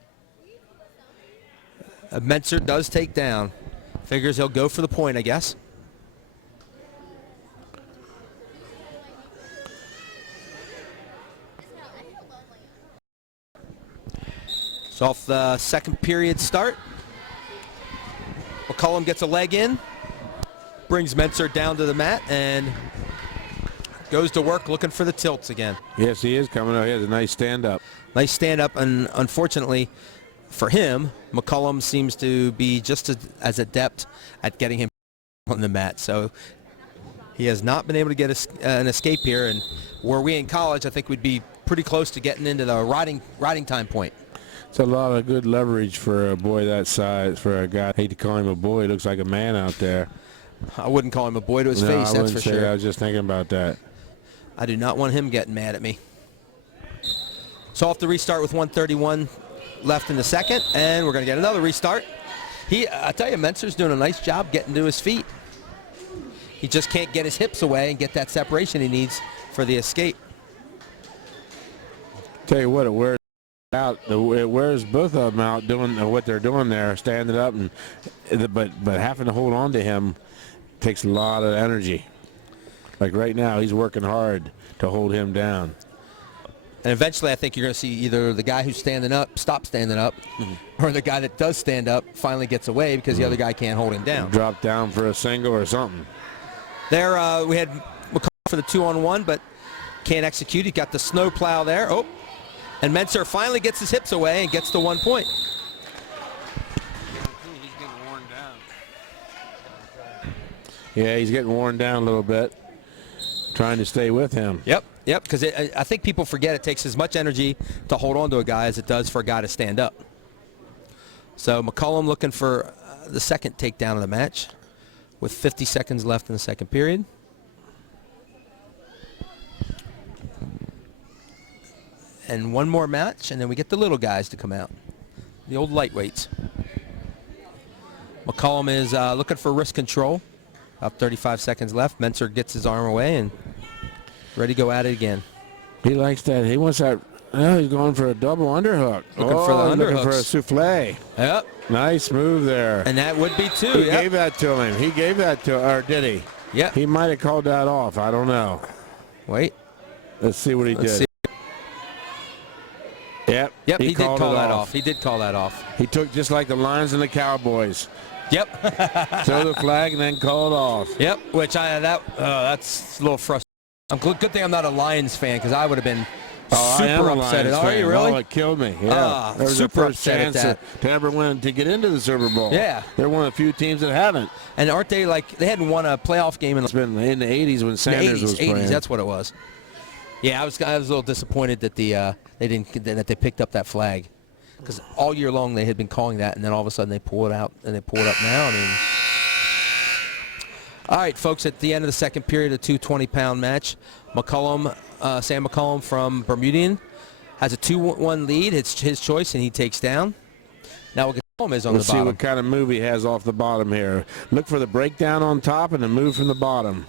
Menser does take down. Figures he'll go for the point, I guess. So off the second period start, McCollum gets a leg in, brings Menser down to the mat, and goes to work looking for the tilts again. Yes, he is coming out. He has a nice stand-up. Nice stand-up, and unfortunately for him, McCollum seems to be just as adept at getting him on the mat. So he has not been able to get an escape here, and were we in college, I think we'd be pretty close to getting into the riding time point. It's a lot of good leverage for a boy that size, for a guy. I hate to call him a boy. He looks like a man out there. I wouldn't call him a boy to his face, that's for sure. I was just thinking about that. I do not want him getting mad at me. So off the restart with 1:31 left in the second, and we're going to get another restart. I tell you, Menser's doing a nice job getting to his feet. He just can't get his hips away and get that separation he needs for the escape. Tell you what, it wears out. It wears both of them out doing what they're doing there, standing up, and but having to hold on to him takes a lot of energy. Like right now, he's working hard to hold him down. And eventually, I think you're going to see either the guy who's standing up stops standing up, or the guy that does stand up finally gets away because the other guy can't hold him down. Drop down for a single or something. There, we had McCall for the 2-on-1, but can't execute. He got the snow plow there. Oh, and Menser finally gets his hips away and gets the 1 point. He's getting worn down. Yeah, he's getting worn down a little bit, trying to stay with him. Yep, because I think people forget it takes as much energy to hold on to a guy as it does for a guy to stand up. So McCollum looking for the second takedown of the match with 50 seconds left in the second period. And one more match, and then we get the little guys to come out, the old lightweights. McCollum is looking for wrist control. About 35 seconds left. Menser gets his arm away and ready to go at it again. He likes that. He wants that. Oh, he's going for a double underhook. Looking for the underhooks. Looking for a souffle. Yep. Nice move there. And that would be two. He gave that to him. He gave that to, or did he? Yeah. He might have called that off. I don't know. Wait. Let's see what he did. See. Yep. Yep, he did call that off. He did call that off. He took just like the Lions and the Cowboys. Yep. Throw the flag and then call it off. Yep. Which that's a little frustrating. Good thing I'm not a Lions fan because I would have been super upset. Are you really? Oh, it killed me. Yeah. There was super the first upset chance at that. to ever win, to get into the Super Bowl. Yeah. They're one of the few teams that haven't. And aren't they like they hadn't won a playoff game in It's been in the 80s when Sanders was playing. 80s, that's what it was. Yeah, I was a little disappointed that they picked up that flag because all year long they had been calling that, and then all of a sudden they pull it out and they pull it up now. I mean, all right, folks, at the end of the second period, a 220-pound match. Sam McCollum from Bermudian has a 2-1 lead. It's his choice, and he takes down. Now we'll get is on Let's the see bottom. what kind of move he has off the bottom here. Look for the breakdown on top and the move from the bottom.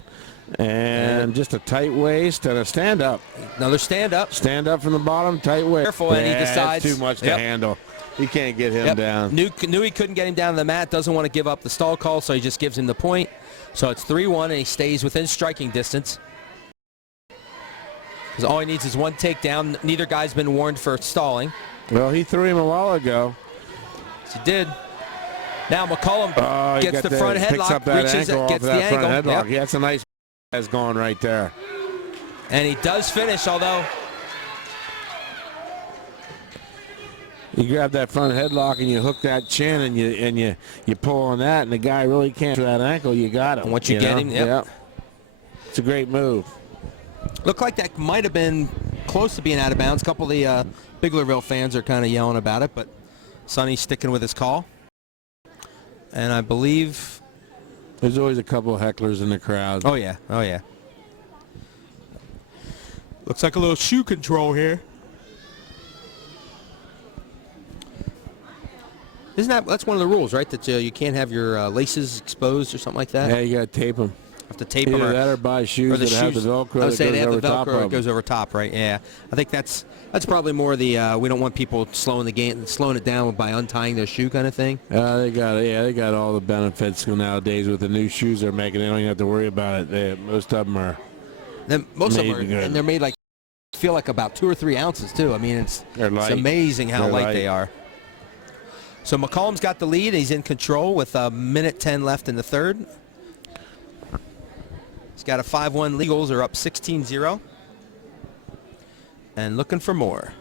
And just a tight waist and a stand up. Another stand up. Stand up from the bottom, tight waist. Careful, and he decides. Too much to handle. He can't get him down. Knew he couldn't get him down to the mat. Doesn't want to give up the stall call, so he just gives him the point. So it's 3-1, and he stays within striking distance. Because all he needs is one takedown. Neither guy's been warned for stalling. Well, he threw him a while ago. Yes, he did. Now McCollum gets the front picks up headlock, that reaches ankle it, gets off the that ankle. front headlock. Yep. Yeah, that's a nice has gone right there. And he does finish, although you grab that front headlock and you hook that chin and you pull on that, and the guy really can't for that ankle. You got him. And once you get him, yep. It's a great move. Looked like that might have been close to being out of bounds. A couple of the Biglerville fans are kind of yelling about it, but Sonny's sticking with his call. And I believe there's always a couple of hecklers in the crowd. Oh yeah. Looks like a little shoe control here. That's one of the rules, right? That you can't have your laces exposed or something like that. Yeah, you got to tape them. Have to tape Either them, that or buy shoes that have the Velcro. I would say they have the top Velcro. of It goes over top, right? Yeah. I think that's probably more the we don't want people slowing it down by untying their shoe kind of thing. They got all the benefits nowadays with the new shoes they're making. They don't even have to worry about it. Most of them are. And they're made like feel like about 2 or 3 ounces too. I mean, it's amazing how light they are. So McCollum's got the lead. He's in control with a minute 10 left in the third. He's got a 5-1 lead. Eagles are up 16-0. And looking for more.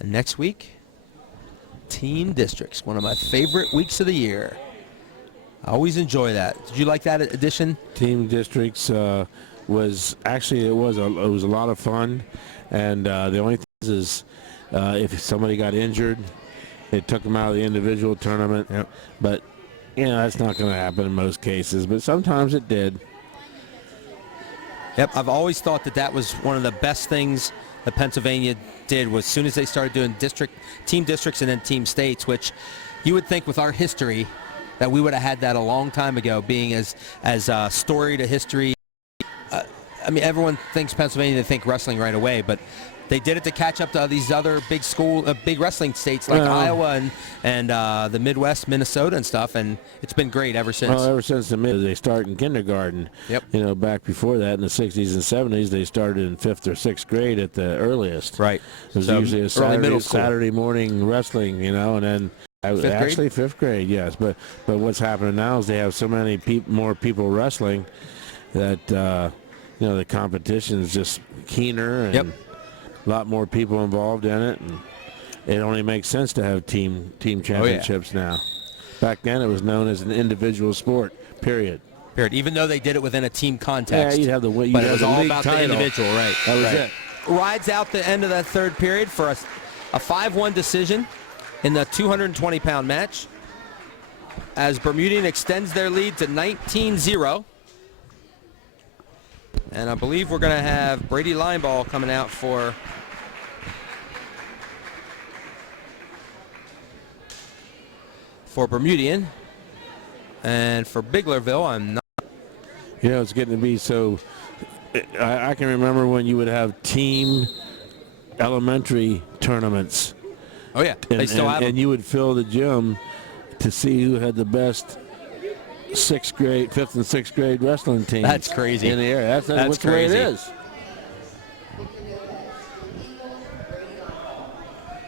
And next week, Team Districts, one of my favorite weeks of the year. I always enjoy that. Did you like that edition? Team Districts was actually it was a lot of fun, and the only thing is if somebody got injured, it took them out of the individual tournament. Yep. But that's not going to happen in most cases. But sometimes it did. Yep, I've always thought that that was one of the best things that Pennsylvania did, was as soon as they started doing team districts and then team states, which you would think with our history that we would have had that a long time ago, being as storied a history. I mean, everyone thinks Pennsylvania, they think wrestling right away, but they did it to catch up to these other big wrestling states like Iowa and the Midwest, Minnesota and stuff, and it's been great ever since. Well, ever since they start in kindergarten. Yep. You know, back before that in the 60s and 70s, they started in 5th or 6th grade at the earliest. Right. It was So usually a early middle school. Saturday morning wrestling, you know, and then actually 5th grade, yes. But what's happening now is they have so many more people wrestling that you know, the competition is just keener and a lot more people involved in it, and it only makes sense to have team championships now. Back then, it was known as an individual sport. Period. Even though they did it within a team context. Yeah, you'd have the win. But it was all about the individual, right? That was it. Rides out the end of that third period for a 5-1 decision in the 220-pound match, as Bermudian extends their lead to 19-0. And I believe we're going to have Brady Lineball coming out for Bermudian. And for Biglerville, I'm not. You know, it's getting to be so. I can remember when you would have team elementary tournaments. Oh, yeah. They still have them. And you would fill the gym to see who had the best 5th and 6th grade wrestling teams. That's crazy. In the area. That's the way it is.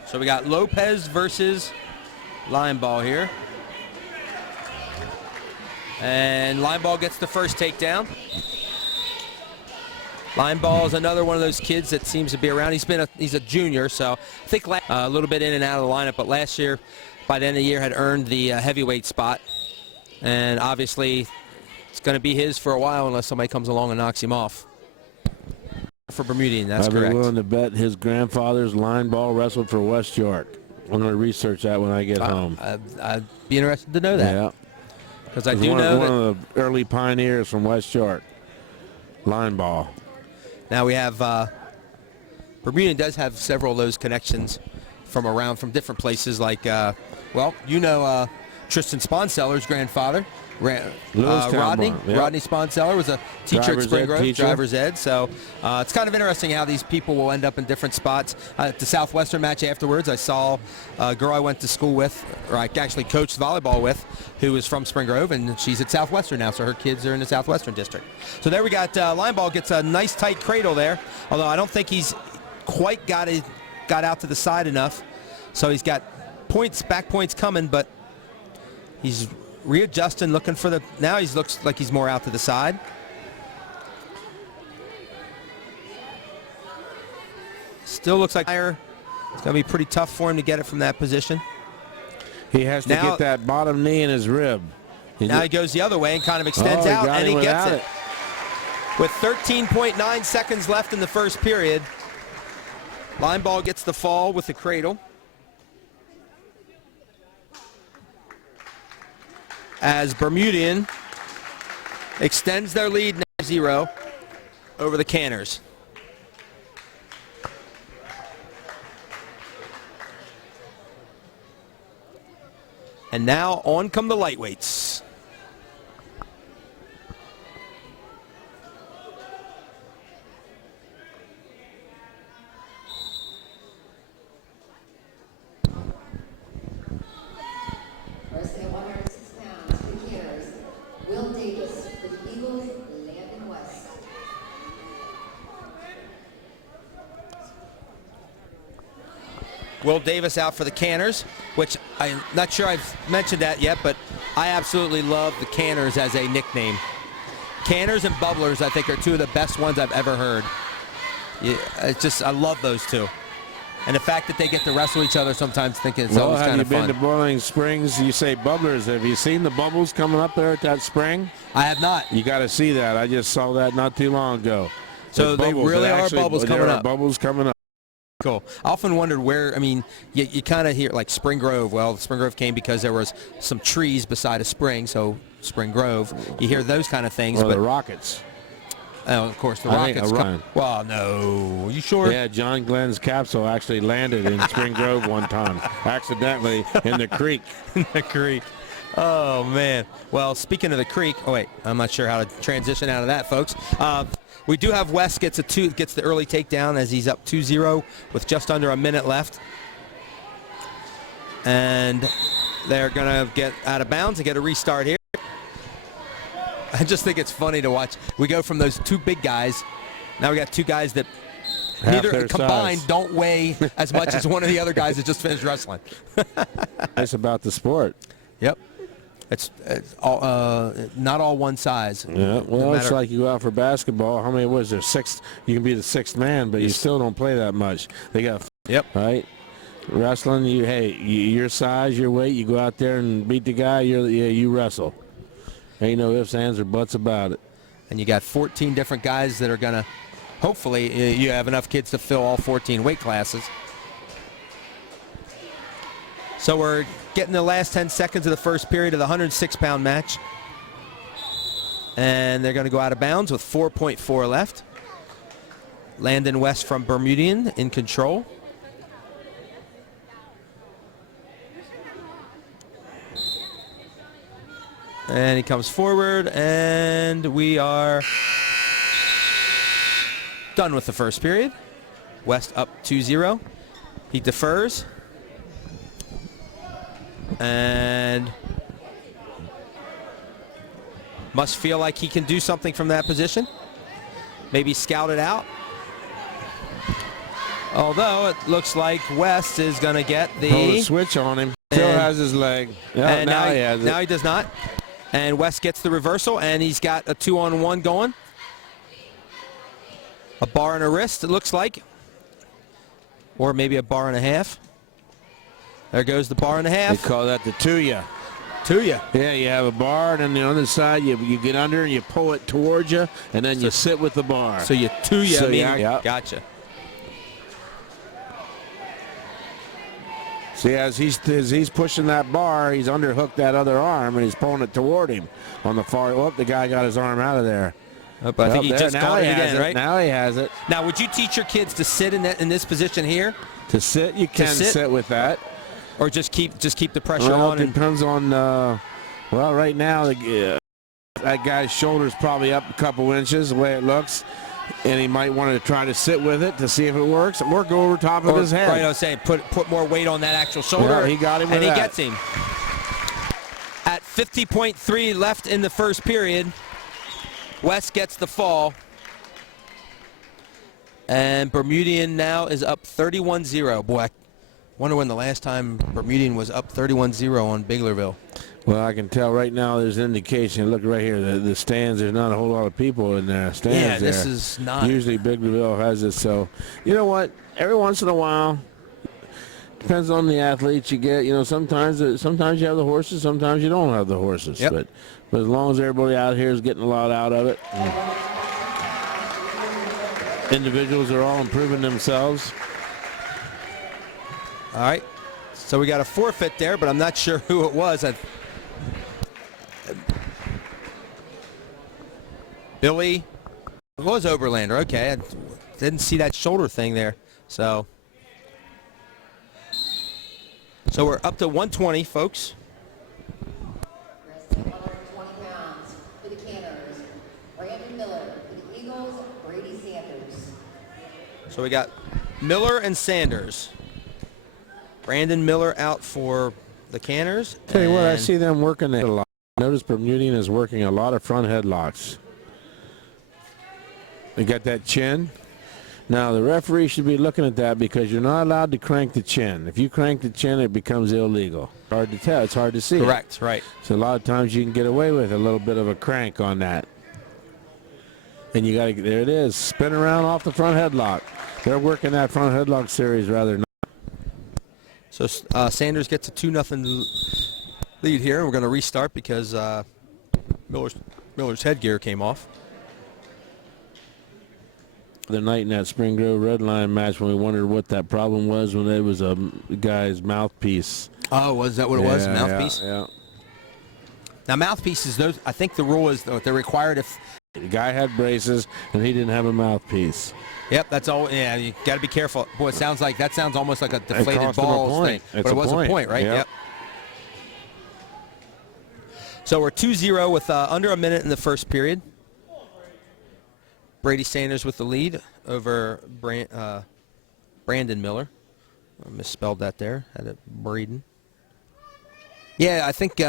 So we got Lopez versus Lineball here. And Lineball gets the first takedown. Lineball is another one of those kids that seems to be around. He's a junior, so I think a little bit in and out of the lineup, but last year, by the end of the year, had earned the heavyweight spot. And obviously, it's going to be his for a while unless somebody comes along and knocks him off. For Bermudian, that's correct. I'd be willing to bet his grandfather's Lineball wrestled for West York. I'm going to research that when I get home. I'd be interested to know that. Yeah. Because I do know one of the early pioneers from West York. Lineball. Now we have, Bermudian does have several of those connections from different places, like, Tristan Sponseller's grandfather, Rodney. Yep. Rodney Sponseller was a teacher at Spring Grove, driver's ed. So it's kind of interesting how these people will end up in different spots. At the Southwestern match afterwards, I saw a girl I went to school with, or I actually coached volleyball with, who was from Spring Grove, and she's at Southwestern now, so her kids are in the Southwestern district. So there we got Lineball gets a nice tight cradle there, although I don't think he's quite got out to the side enough. So he's got back points coming, but he's readjusting, looking for now he looks like he's more out to the side. Still looks like it's going to be pretty tough for him to get it from that position. He has to get that bottom knee in his rib. Now he goes the other way and kind of extends out, and he gets it. With 13.9 seconds left in the first period, Lineball gets the fall with the cradle. As Bermudian extends their lead 9-0 over the Canners. And now on come the lightweights. Wrestling at 106 pounds, the Canners, Will Davis for the Eagles, Landon West. Will Davis out for the Canners, which I'm not sure I've mentioned that yet, but I absolutely love the Canners as a nickname. Canners and Bubblers, I think, are two of the best ones I've ever heard. I love those two. And the fact that they get to wrestle each other sometimes, thinking it's always kind of fun. Have you been to Bermudian Springs? You say Bubblers. Have you seen the bubbles coming up there at that spring? I have not. You got to see that. I just saw that not too long ago. So they really are bubbles coming up. Bubbles coming up. Cool. I often wondered where, you kind of hear, like Spring Grove. Well, Spring Grove came because there was some trees beside a spring, so Spring Grove. You hear those kind of things. Or the Rockets. Of course, the I think Rockets. a run. Well, no. You sure? Yeah, John Glenn's capsule actually landed in Spring Grove one time, accidentally in the creek. In the creek. Oh, man. Well, speaking of the creek, oh, wait, I'm not sure how to transition out of that, folks. We do have West gets the early takedown as he's up 2-0 with just under a minute left. And they're going to get out of bounds and get a restart here. I just think it's funny to watch. We go from those two big guys. Now we got two guys that neither combined size. Don't weigh as much as one of the other guys that just finished wrestling. It's about the sport. Yep. It's all, not all one size. Yeah, well, it's like you go out for basketball. How many was there? Six. You can be the sixth man, but you still don't play that much. They got right. Wrestling, your size, your weight. You go out there and beat the guy. You wrestle. Ain't no ifs, ands, or buts about it. And you got 14 different guys that are gonna. Hopefully, you have enough kids to fill all 14 weight classes. So we're getting the last 10 seconds of the first period of the 106-pound match. And they're going to go out of bounds with 4.4 left. Landon West from Bermudian in control. And he comes forward, and we are done with the first period. West up 2-0. He defers. And must feel like he can do something from that position. Maybe scout it out. Although it looks like West is going to get the switch on him. Still has his leg. Yeah, and now he has it. Now he does not. And West gets the reversal, and he's got a 2-on-1 going. A bar and a wrist, it looks like. Or maybe a bar and a half. There goes the bar and a half. They call that the Tuya. Tuya. Yeah, you have a bar, and on the other side, you get under and you pull it towards you, and then you sit with the bar. So you Tuya. So yeah. Gotcha. See, as he's pushing that bar, he's underhooked that other arm, and he's pulling it toward him on the far. Oh, the guy got his arm out of there. But I think he just got it again, right? Now he has it. Now, would you teach your kids to sit in this position here? To sit, you can sit with that. Or just keep the pressure on? It depends on, well, right now, that guy's shoulder's probably up a couple inches, the way it looks, and he might want to try to sit with it to see if it works, or go over top of his head. Right, I was saying, put more weight on that actual shoulder. Yeah, he got him with and that. He gets him. At 50.3 left in the first period, West gets the fall. And Bermudian now is up 31-0. Boy, I wonder when the last time Bermudian was up 31-0 on Biglerville. Well, I can tell right now there's indication. Look right here, the stands, there's not a whole lot of people in there. Stands yeah, this there. is not. Usually Biglerville has it. So, you know what? Every once in a while, depends on the athletes you get. You know, sometimes you have the horses, sometimes you don't have the horses. Yep. But as long as everybody out here is getting a lot out of it, individuals are all improving themselves. All right. So we got a forfeit there, but I'm not sure who it was. Billy. It was Oberlander. Okay. I didn't see that shoulder thing there. So we're up to 120, folks. Wrestling 120 pounds for the Canners. Brandon Miller for the Eagles. Brady Sanders. So we got Miller and Sanders. Brandon Miller out for the Canners. Tell you what, I see them working a lot. Notice Bermudian is working a lot of front headlocks. They got that chin. Now, the referee should be looking at that because you're not allowed to crank the chin. If you crank the chin, it becomes illegal. Hard to tell. It's hard to see. Correct, right. So a lot of times you can get away with a little bit of a crank on that. And you got to, there it is, spin around off the front headlock. They're working that front headlock series rather not. So Sanders gets a 2-0 lead here, and we're going to restart because Miller's headgear came off. The night in that Spring Grove Red Line match when we wondered what that problem was when it was a guy's mouthpiece. Oh, was that what it was? Mouthpiece? Yeah. Now, mouthpieces, those, I think the rule is that they're required if The guy had braces, and he didn't have a mouthpiece. Yep, that's all. Yeah, you got to be careful. Boy, it sounds like that sounds almost like a deflated balls thing, but it was a point, right? Yep. So we're 2-0 with under a minute in the first period. Brady Sanders with the lead over Brandon Miller. I misspelled that there. Had it Braden. Yeah, I think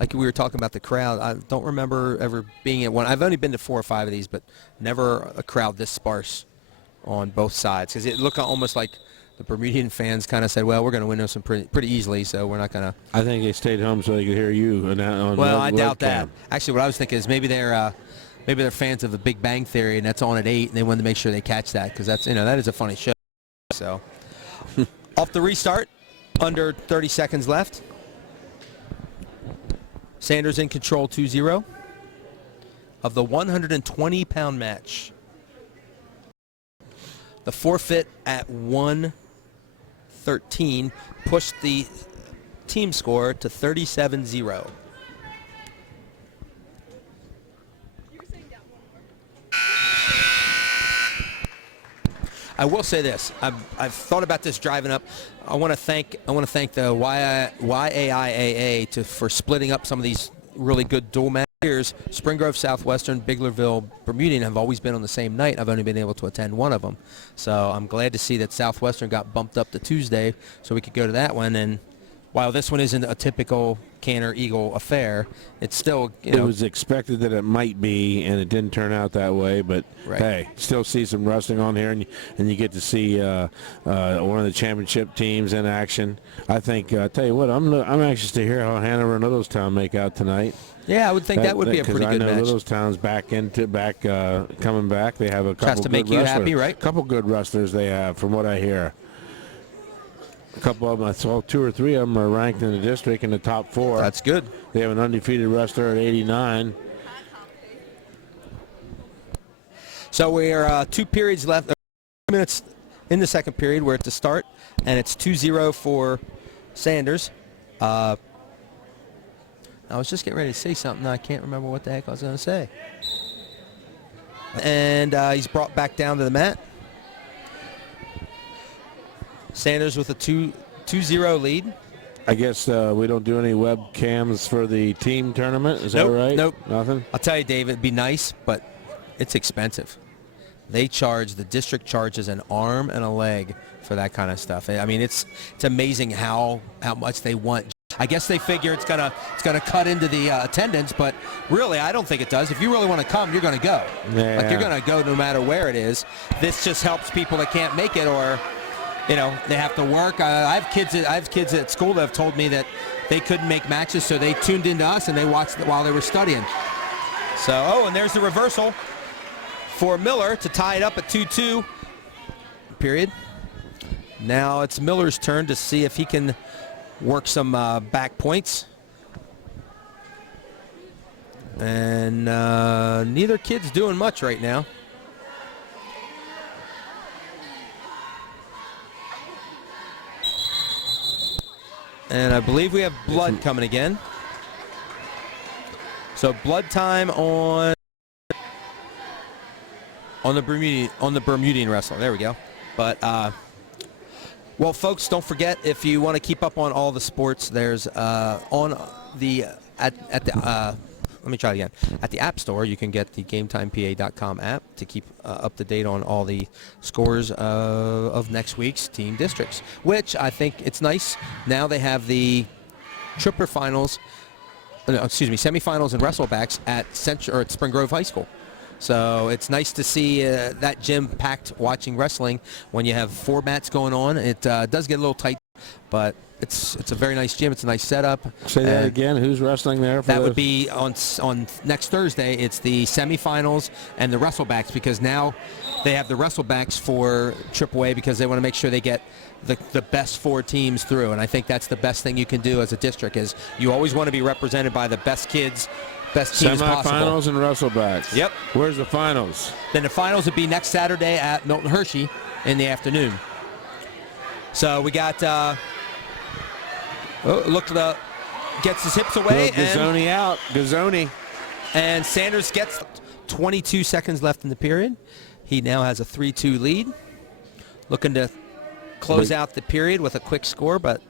like we were talking about the crowd, I don't remember ever being at one. I've only been to 4 or 5 of these, but never a crowd this sparse on both sides. Because it looked almost like the Bermudian fans kind of said, well, we're going to win this one pretty easily, so we're not going to. I think they stayed home so they could hear you on well, I doubt webcam. that. Actually, what I was thinking is maybe they're fans of the Big Bang Theory, and that's on at 8, and they wanted to make sure they catch that because that's that is a funny show. So off the restart, under 30 seconds left. Sanders in control, 2-0 of the 120-pound match. The forfeit at 1:13 pushed the team score to 37-0. I will say this: I've thought about this driving up. I want to thank the YAIAA for splitting up some of these really good dual matches. Spring Grove Southwestern, Biglerville, Bermudian have always been on the same night. I've only been able to attend one of them, so I'm glad to see that Southwestern got bumped up to Tuesday so we could go to that one. And while this one isn't a typical Canner Eagle affair, it's still, It was expected that it might be, and it didn't turn out that way. But right. Hey, still see some wrestling on here, and you get to see one of the championship teams in action. I think. Tell you what, I'm anxious to hear how Hanover and Littlestown make out tonight. Yeah, I would think that would be a pretty good match. I know match. Littlestown's coming back. They have a couple Just to make you happy, right? Couple good wrestlers they have, from what I hear. A couple of them, I saw 2 or 3 of them are ranked in the district in the top 4. That's good. They have an undefeated wrestler at 89. So we're 2 periods left, 2 minutes in the second period. We're at the start, and it's 2-0 for Sanders. I was just getting ready to say something. I can't remember what the heck I was going to say. And he's brought back down to the mat. Sanders with a 2-0 lead. I guess we don't do any webcams for the team tournament. Is that right? Nope. Nothing? I'll tell you, Dave, it'd be nice, but it's expensive. The district charges an arm and a leg for that kind of stuff. I mean, it's amazing how much they want. I guess they figure it's gonna cut into the attendance, but really, I don't think it does. If you really want to come, you're gonna go. Yeah. Like, you're gonna go no matter where it is. This just helps people that can't make it, or they have to work. I have kids at school that have told me that they couldn't make matches, so they tuned into us and they watched it while they were studying. So, and there's the reversal for Miller to tie it up at 2-2. Period. Now it's Miller's turn to see if he can work some back points. And neither kid's doing much right now. And I believe we have blood coming again. So blood time on the Bermudian wrestler. There we go. But well, folks, don't forget, if you want to keep up on all the sports, there's let me try it again. At the App Store, you can get the GameTimePA.com app to keep up to date on all the scores of next week's team districts, which I think it's nice. Now they have the semifinals and wrestlebacks at Spring Grove High School. So it's nice to see that gym packed watching wrestling when you have 4 mats going on. It does get a little tight, but it's a very nice gym. It's a nice setup. Say that again. Who's wrestling there? That would be on next Thursday. It's the semifinals and the wrestlebacks, because now they have the wrestlebacks for AAA because they want to make sure they get the best 4 teams through. And I think that's the best thing you can do as a district, is you always want to be represented by the best kids, best teams possible. Semifinals and wrestlebacks. Yep. Where's the finals? Then the finals would be next Saturday at Milton Hershey in the afternoon. So we got gets his hips away. Gazzoni out. Gazzoni. And Sanders gets 22 seconds left in the period. He now has a 3-2 lead. Looking to close out the period with a quick score, but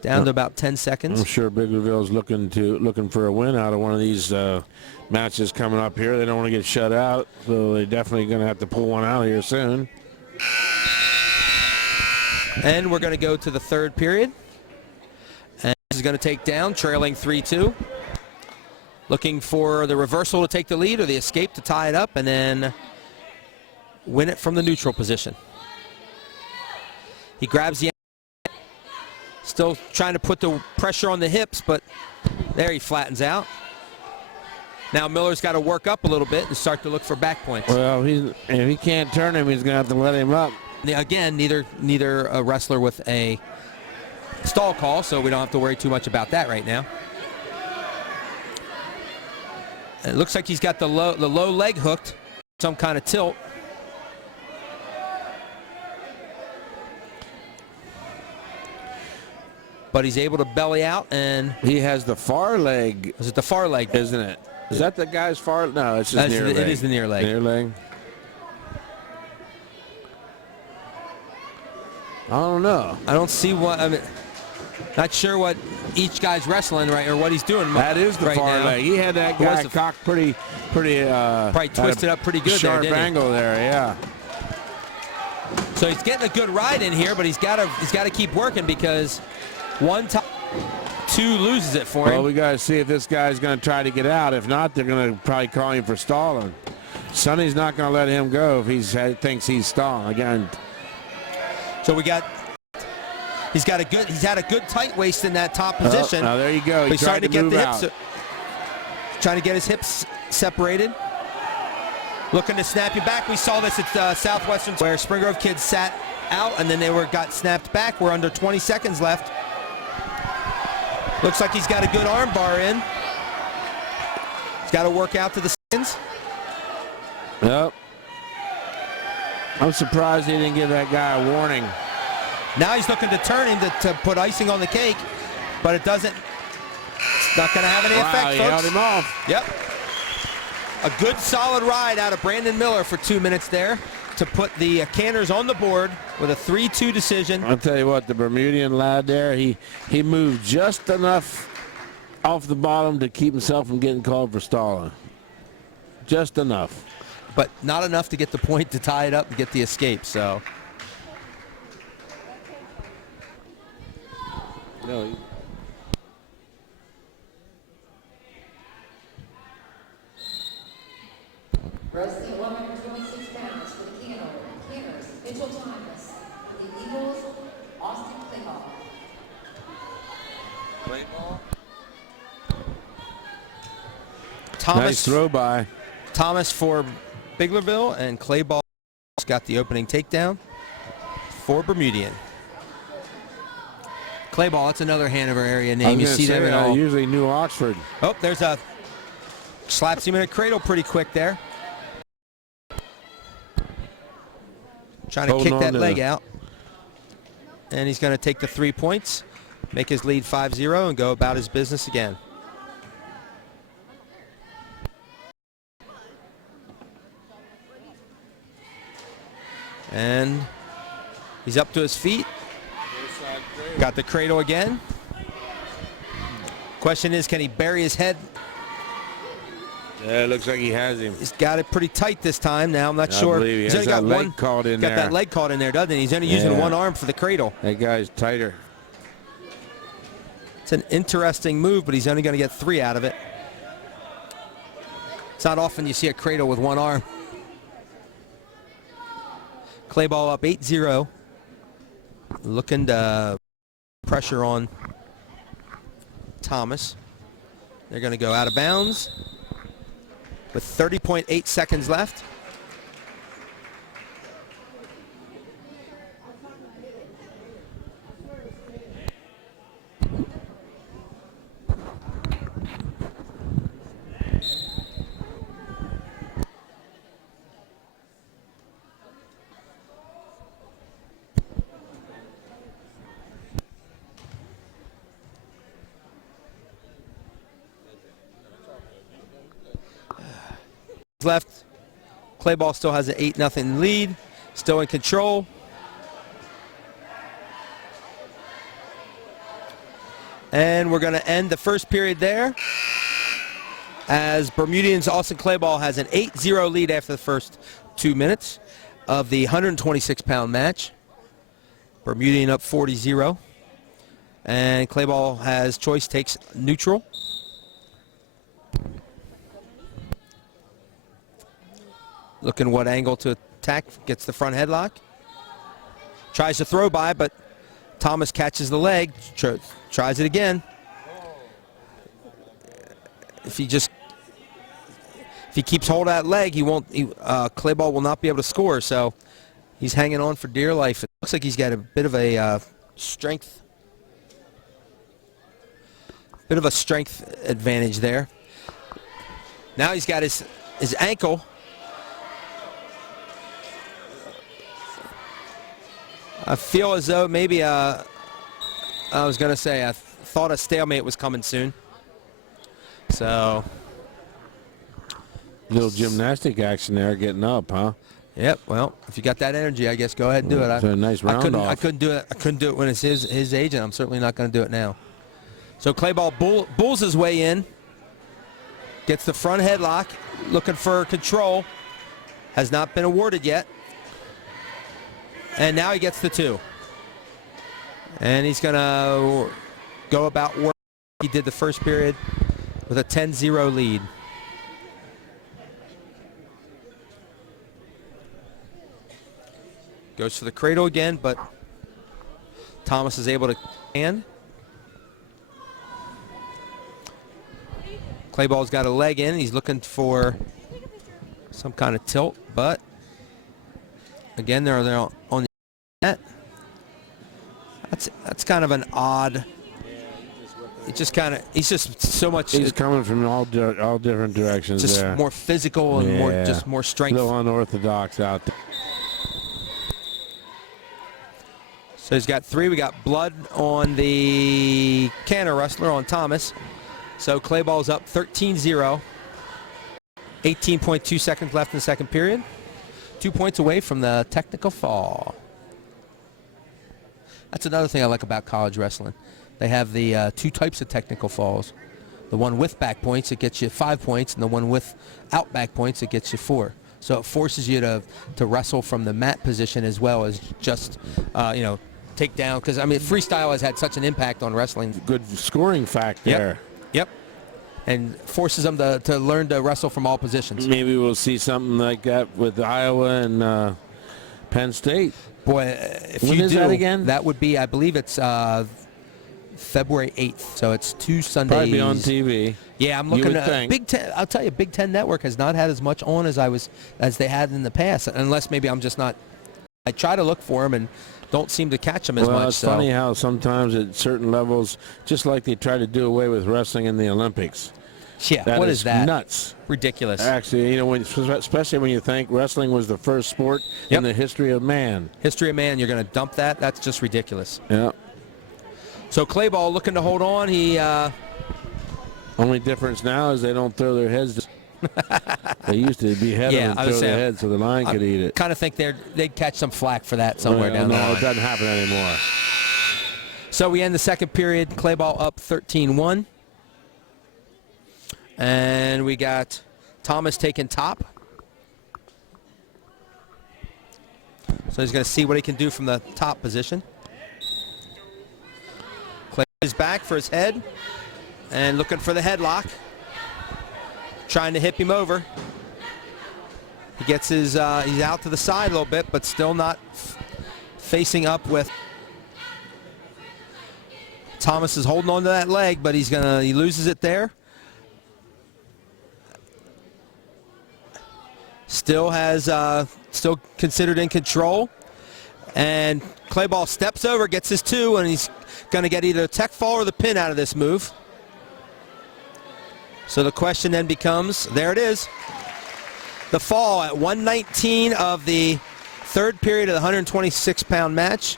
down to about 10 seconds. I'm sure Biglerville's looking for a win out of one of these matches coming up here. They don't want to get shut out, so they're definitely going to have to pull one out here soon. And we're going to go to the third period. And this is going to take down, trailing 3-2. Looking for the reversal to take the lead or the escape to tie it up and then win it from the neutral position. He grabs the still trying to put the pressure on the hips, but there he flattens out. Now Miller's got to work up a little bit and start to look for back points. Well, if he can't turn him, he's going to have to let him up. Again, neither a wrestler with a stall call, so we don't have to worry too much about that right now. It looks like he's got the low leg hooked, some kind of tilt. But he's able to belly out, and he has the far leg. Is it the far leg? Isn't it? Is that the guy's far? No, it's his near leg. It is the near leg. Near leg. I don't know. I don't see what. I mean, not sure what each guy's wrestling right or what he's doing. That is the right far now. leg. He had that guy cocked pretty. Probably twisted up pretty good sharp there, didn't angle there. Yeah. So he's getting a good ride in here, but he's got to keep working because one time, two loses it for him. Well, we got to see if this guy's going to try to get out. If not, they're going to probably call him for stalling. Sonny's not going to let him go if he thinks he's stalling again. So he's had a good tight waist in that top position. Now there you go. He's starting to get move the out. hips, trying to get his hips separated. Looking to snap you back. We saw this at Southwestern where Spring Grove kids sat out and then they got snapped back. We're under 20 seconds left. Looks like he's got a good arm bar in. He's got to work out to the skins. Yep. I'm surprised he didn't give that guy a warning. Now he's looking to turn him to put icing on the cake, but it doesn't. It's not going to have any effect, he folks. held him off. Yep. A good solid ride out of Brandon Miller for 2 minutes there to put the Canners on the board with a 3-2 decision. I'll tell you what, the Bermudian lad there, he moved just enough off the bottom to keep himself from getting called for stalling. Just enough. But not enough to get the point to tie it up and get the escape, so. No. Wrestling 126 pounds for the Canners, Mitchell Thomas. For the Eagles, Austin Clayball. Nice throw by. Thomas for Biglerville, and Clayball got the opening takedown for Bermudian. Clayball, that's another Hanover area name. You see them in all. Usually New Oxford. Oh, there's a slaps him in a cradle pretty quick there. Trying to kick that leg out. And he's going to take the 3 points, make his lead 5-0, and go about his business again. And he's up to his feet. Got the cradle again. Question is, can he bury his head? Yeah, it looks like he has him. He's got it pretty tight this time. Now I'm not sure. He has only got that leg caught in there. Got that leg caught in there, doesn't he? He's only using one arm for the cradle. That guy's tighter. It's an interesting move, but he's only going to get 3 out of it. It's not often you see a cradle with one arm. Clayball up 8-0. Looking to pressure on Thomas. They're going to go out of bounds with 30.8 seconds left. left. Clayball still has an 8-0 lead, still in control. And we're going to end the first period there as Bermudians Austin Clayball has an 8-0 lead after the first 2 minutes of the 126-pound match. Bermudian up 40-0. And Clayball has choice, takes neutral. Looking what angle to attack, gets the front headlock. Tries to throw by, but Thomas catches the leg, tries it again. If he keeps hold of that leg, Clayball will not be able to score, so he's hanging on for dear life. It looks like he's got a bit of a strength advantage there. Now he's got his ankle. I feel as though maybe I was going to say I thought a stalemate was coming soon. So little gymnastic action there, getting up, huh? Yep. Well, if you got that energy, I guess go ahead and do it. It's a nice round off. I couldn't do it. I couldn't do it when it's his age, and I'm certainly not going to do it now. So Clayball bulls his way in, gets the front headlock, looking for control. Has not been awarded yet. And now he gets the 2. And he's going to go about where he did the first period with a 10-0 lead. Goes for the cradle again, but Thomas is able to hand. Clayball's got a leg in. He's looking for some kind of tilt, but again, they're on the net. That's kind of an odd. He's just so much. He's coming from all different directions. Just there. more physical and more strength. A little unorthodox out there. So he's got 3. We got blood on the canter wrestler on Thomas. So Clayball's up 13-0. 18.2 seconds left in the second period. 2 points away from the technical fall. That's another thing I like about college wrestling. They have the 2 types of technical falls. The one with back points, it gets you 5 points, and the one without back points, it gets you 4. So it forces you to wrestle from the mat position as well as just, take down. Because, I mean, freestyle has had such an impact on wrestling. Good scoring fact there. Yep. And forces them to learn to wrestle from all positions. Maybe we'll see something like that with Iowa and Penn State. Boy, if when you is do, that again? That would be, I believe it's February 8th. So it's 2 Sundays. Probably on TV. Yeah, I'm looking at Big Ten. I'll tell you, Big Ten Network has not had as much on as they had in the past. Unless maybe I'm just not. I try to look for them and don't seem to catch them as much. Well, it's funny how sometimes at certain levels, just like they try to do away with wrestling in the Olympics. Yeah, what is that? Nuts. Ridiculous. Actually, especially when you think wrestling was the first sport in the history of man. History of man, you're going to dump that? That's just ridiculous. Yeah. So Clayball looking to hold on. He. Only difference now is they don't throw their heads. They used to behead them and throw their heads so the lion could eat it. Kind of think they'd catch some flack for that somewhere down the line. No, it doesn't happen anymore. So we end the second period. Clayball up 13-1. And we got Thomas taking top. So he's going to see what he can do from the top position. Clay is back for his head and looking for the headlock. Trying to hip him over. He gets he's out to the side a little bit, but still not facing up with. Thomas is holding on to that leg, but he loses it there. Still considered in control. And Clayball steps over, gets his 2, and he's going to get either a tech fall or the pin out of this move. So the question then becomes, there it is. The fall at 1:19 of the third period of the 126-pound match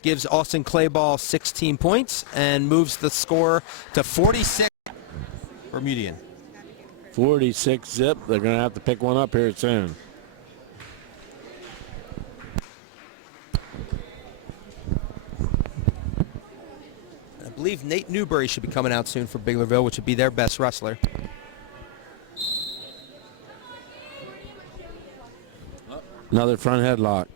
gives Austin Clayball 16 points and moves the score to 46. Bermudian. 46 zip. They're going to have to pick one up here soon. I believe Nate Newberry should be coming out soon for Biglerville, which would be their best wrestler. Another front headlock.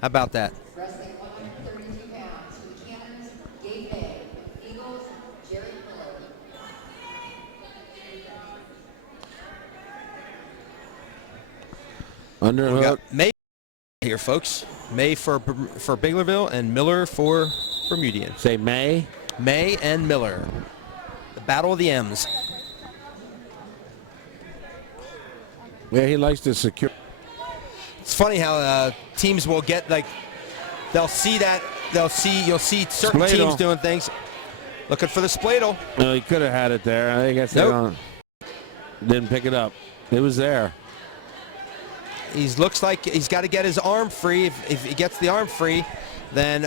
How about that? Wrestling 132 pounds for the Cannons, Gabe Bay. Eagles, Jerry Miller. We Underhook. got May here, folks. May for Biglerville and Miller for Bermudian. Say May. May and Miller. The battle of the M's. Yeah, he likes to secure. It's funny how teams will get, like, you'll see certain Spladle. teams doing things. Looking for the spladle. No, he could have had it there. I guess they Nope. didn't pick it up. It was there. He looks like he's got to get his arm free. If he gets the arm free, then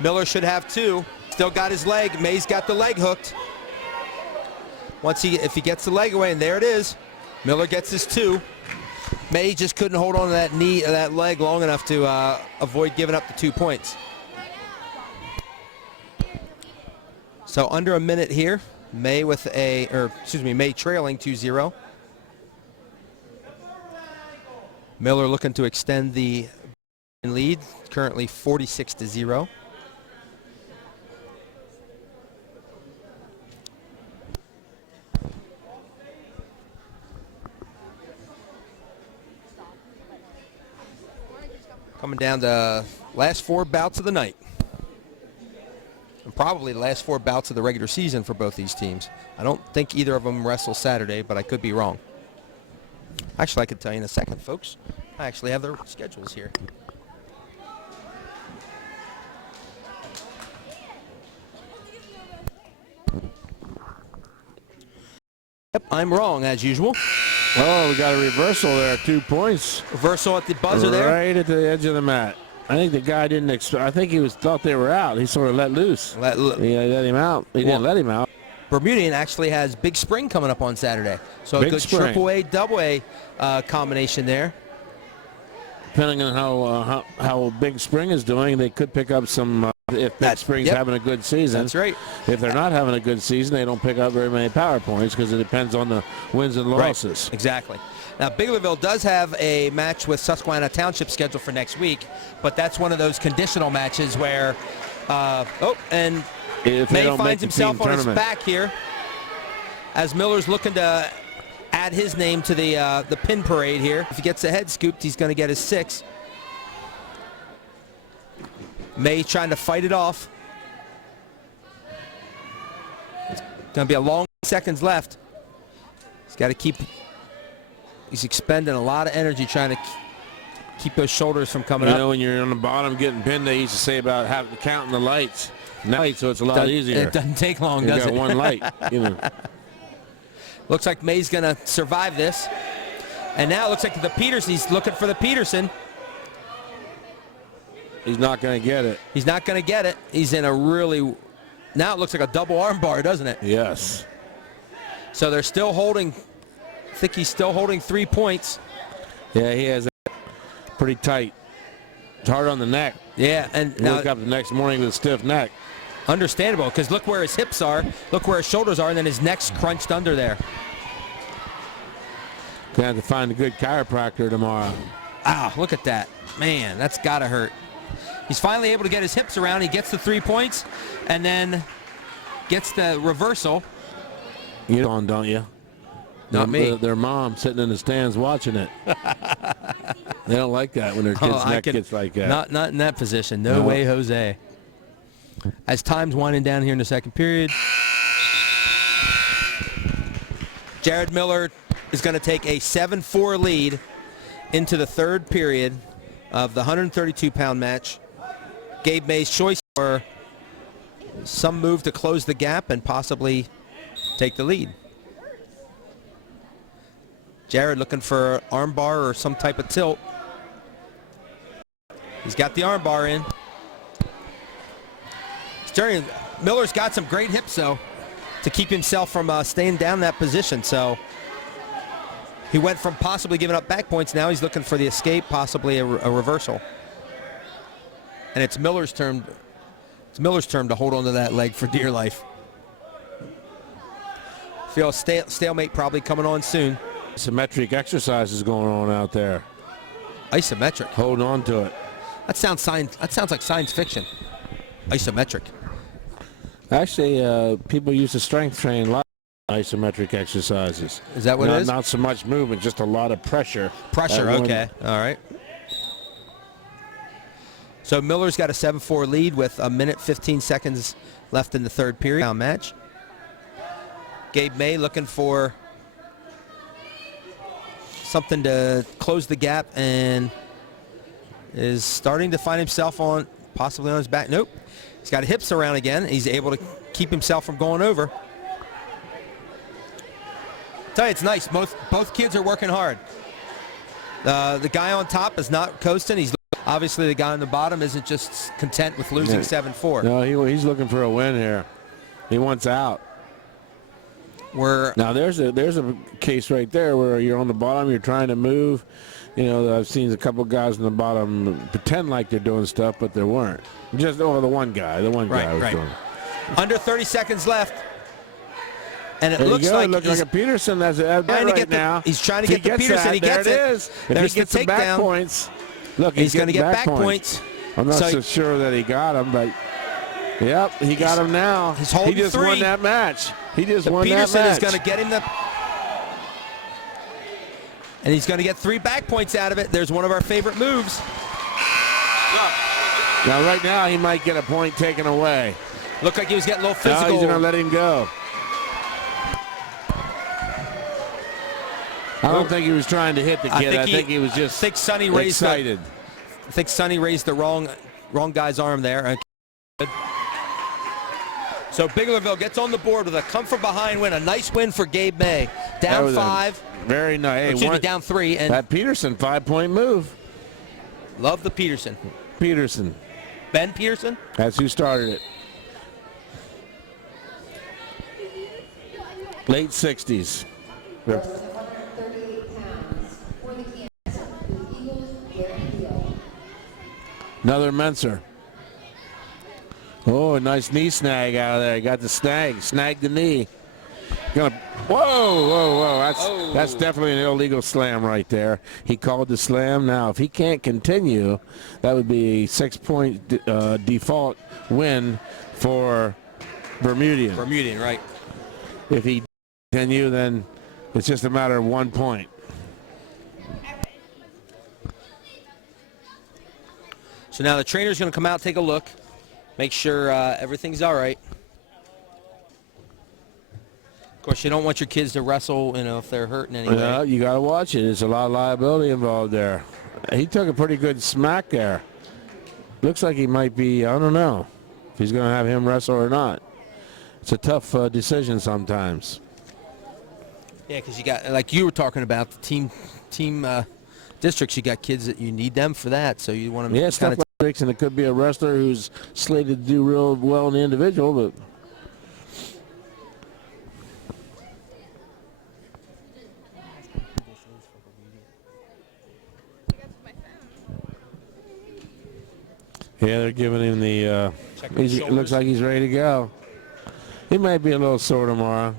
Miller should have two. Still got his leg. May's got the leg hooked. If he gets the leg away, and there it is, Miller gets his two. May just couldn't hold on to that leg long enough to avoid giving up the 2 points. So under a minute here. May May trailing 2-0. Miller looking to extend the lead, currently 46-0. Coming down to last 4 bouts of the night. And probably the last 4 bouts of the regular season for both these teams. I don't think either of them wrestle Saturday, but I could be wrong. Actually, I could tell you in a second, folks. I actually have their schedules here. Yep, I'm wrong as usual. Oh, we got a reversal there. 2 points. Reversal at the buzzer there. Right at the edge of the mat. I think the guy didn't expect. I think he thought they were out. He sort of let loose. Let him out. He didn't let him out. Bermudian actually has Big Spring coming up on Saturday. So Big a good Spring. triple A, double A combination there. Depending on how Big Spring is doing, they could pick up some. If Big Spring's having a good season. That's right. If they're not having a good season, they don't pick up very many power points because it depends on the wins and losses. Right. Exactly. Now, Biglerville does have a match with Susquehanna Township scheduled for next week, but that's one of those conditional matches where, and If they May don't finds make the himself team on his tournament. back here as Miller's looking to add his name to the pin parade here. If he gets the head scooped, he's going to get his 6. May trying to fight it off. It's going to be a long seconds left. He's got to keep. He's expending a lot of energy trying to keep those shoulders from coming up. You know, when you're on the bottom getting pinned, they used to say about having counting the lights. Now, so it's a lot easier. It doesn't take long, You does got it? one light. You know. Looks like May's going to survive this. And now it looks like he's looking for the Peterson. He's not going to get it. He's not going to get it. He's in a really, now it looks like a double arm bar, doesn't it? Yes. So they're still holding, I think he's still holding 3 points. Yeah, he has that pretty tight. It's hard on the neck. Yeah, and You now wake up the next morning with a stiff neck. understandable, because look where his hips are, look where his shoulders are, and then his neck's crunched under there. Gonna have to find a good chiropractor tomorrow. Ow, look at that. Man, that's got to hurt. He's finally able to get his hips around. He gets the 3 points and then gets the reversal. You don't you? Not me. Their mom sitting in the stands watching it. They don't like that when their kid's neck gets like that. Not in that position. No way, Jose. As time's winding down here in the second period, Jared Miller is going to take a 7-4 lead into the third period of the 132-pound match. Gabe May's choice for some move to close the gap and possibly take the lead. Jared looking for arm bar or some type of tilt. He's got the arm bar in. Miller's got some great hips, though, to keep himself from staying down that position. So He went from possibly giving up back points. Now he's looking for the escape, possibly a reversal. And it's Miller's turn. It's Miller's turn to hold on to that leg for dear life. Feel a stalemate probably coming on soon. Symmetric exercises going on out there. Isometric. Holding on to it. That sounds like science fiction. Isometric. Actually, people used to strength train a lot of isometric exercises. Is that what it is? Not so much movement, just a lot of pressure. Pressure, okay. All right. So Miller's got a 7-4 lead with 1:15 seconds left in the third period. Now match. Gabe May looking for something to close the gap and is starting to find himself possibly on his back. Nope. He's got hips around again. He's able to keep himself from going over. Tell you, it's nice. Both kids are working hard. The guy on top is not coasting. He's obviously the guy on the bottom isn't just content with losing 7-4. No, he's looking for a win here. He wants out. Now there's a case right there where you're on the bottom, you're trying to move. You know, I've seen a couple guys on the bottom pretend like they're doing stuff, but they weren't. Just the one guy was doing it. Under 30 seconds left. And it there looks like he's a Peterson that's at right now. He's trying to get the Peterson. He gets it. Is. If he gets the back points, look, he's going to get back points. I'm not so sure that he got him, but yep, he got him now. He just won that match. He just won that match. Peterson is going to get him and he's going to get 3 back points out of it. There's one of our favorite moves. Now, right now, he might get a point taken away. Looked like he was getting a little physical. No, he's going to let him go. I don't think he was trying to hit the kid. I think he was just excited. I think Sonny raised the wrong guy's arm there. So Biglerville gets on the board with a come from behind win. A nice win for Gabe May. Down 5. Very nice. Excuse me, down 3. And that Peterson 5-point move. Love the Peterson. Peterson. Ben Peterson? That's who started it. Late 60s. Another Menser. Oh, a nice knee snag out of there. Got the snag. Snagged the knee. Whoa. That's definitely an illegal slam right there. He called the slam. Now, if he can't continue, that would be a 6-point default win for Bermudian. Bermudian, right. If he continue, then it's just a matter of 1 point. So now the trainer's going to come out, take a look, make sure everything's all right. Of course, you don't want your kids to wrestle, if they're hurting anyway. Yeah, you got to watch it. There's a lot of liability involved there. He took a pretty good smack there. Looks like he might be, I don't know, if he's going to have him wrestle or not. It's a tough decision sometimes. Yeah, because you got, like you were talking about, the team districts, you got kids that you need them for that, so you want them to stuff like tricks, and it could be a wrestler who's slated to do real well in the individual, but yeah, they're giving him the it looks like he's ready to go. He might be a little sore tomorrow.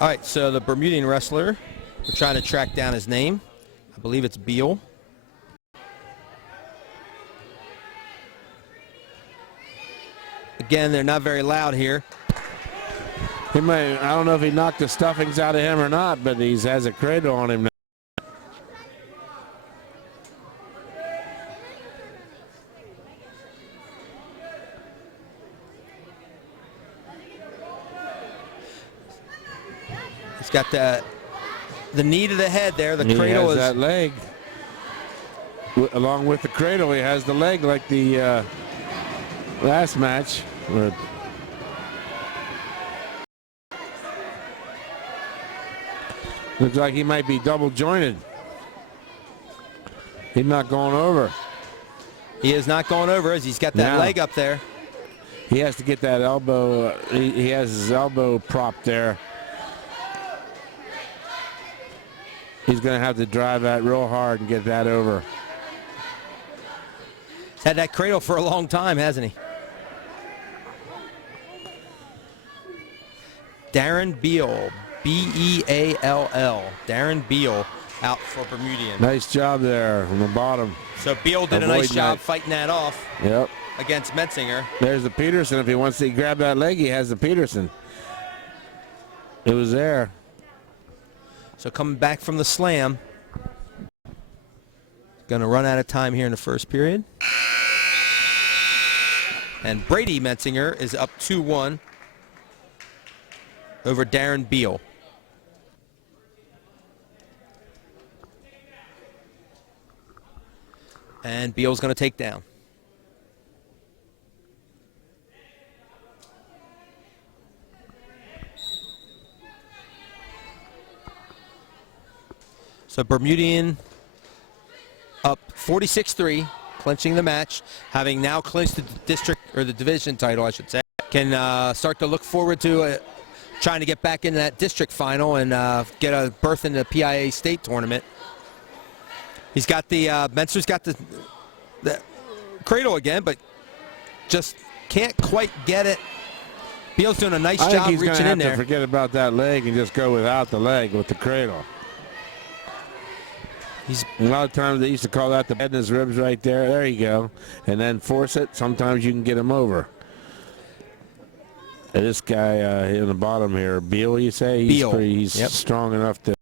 All right, so the Bermudian wrestler, we're trying to track down his name. I believe it's Beal. Again, they're not very loud here. I don't know if he knocked the stuffings out of him or not, but he has a cradle on him now. He's got the knee to the head there. The cradle is that leg. Along with the cradle, he has the leg like the last match. Looks like he might be double jointed. He's not going over. He is not going over as he's got that No. leg up there. He has to get that elbow. He has his elbow propped there. He's going to have to drive that real hard and get that over. He's had that cradle for a long time, hasn't he? Darren Beal, B-E-A-L-L. Darren Beal out for Bermudian. Nice job there on the bottom. So Beal did a nice Avoiding job that. fighting that off Yep. against Metzinger. There's the Peterson. If he wants to grab that leg, he has the Peterson. It was there. So coming back from the slam. Going to run out of time here in the first period. And Brady Metzinger is up 2-1 over Darren Beal. And Beal's going to take down. So Bermudian up 46-3, clinching the match, having now clinched the district or the division title, I should say. Can start to look forward to trying to get back into that district final and get a berth in the PIA state tournament. He's got the Mentzer's got the cradle again, but just can't quite get it. Beal's doing a nice I job think he's reaching in going to have there. to forget about that leg and just go without the leg with the cradle. A lot of times they used to call that the head in his ribs right there. There you go. And then force it. Sometimes you can get him over. And this guy in the bottom here, Beal, you say? Beal. He's Yep. strong enough to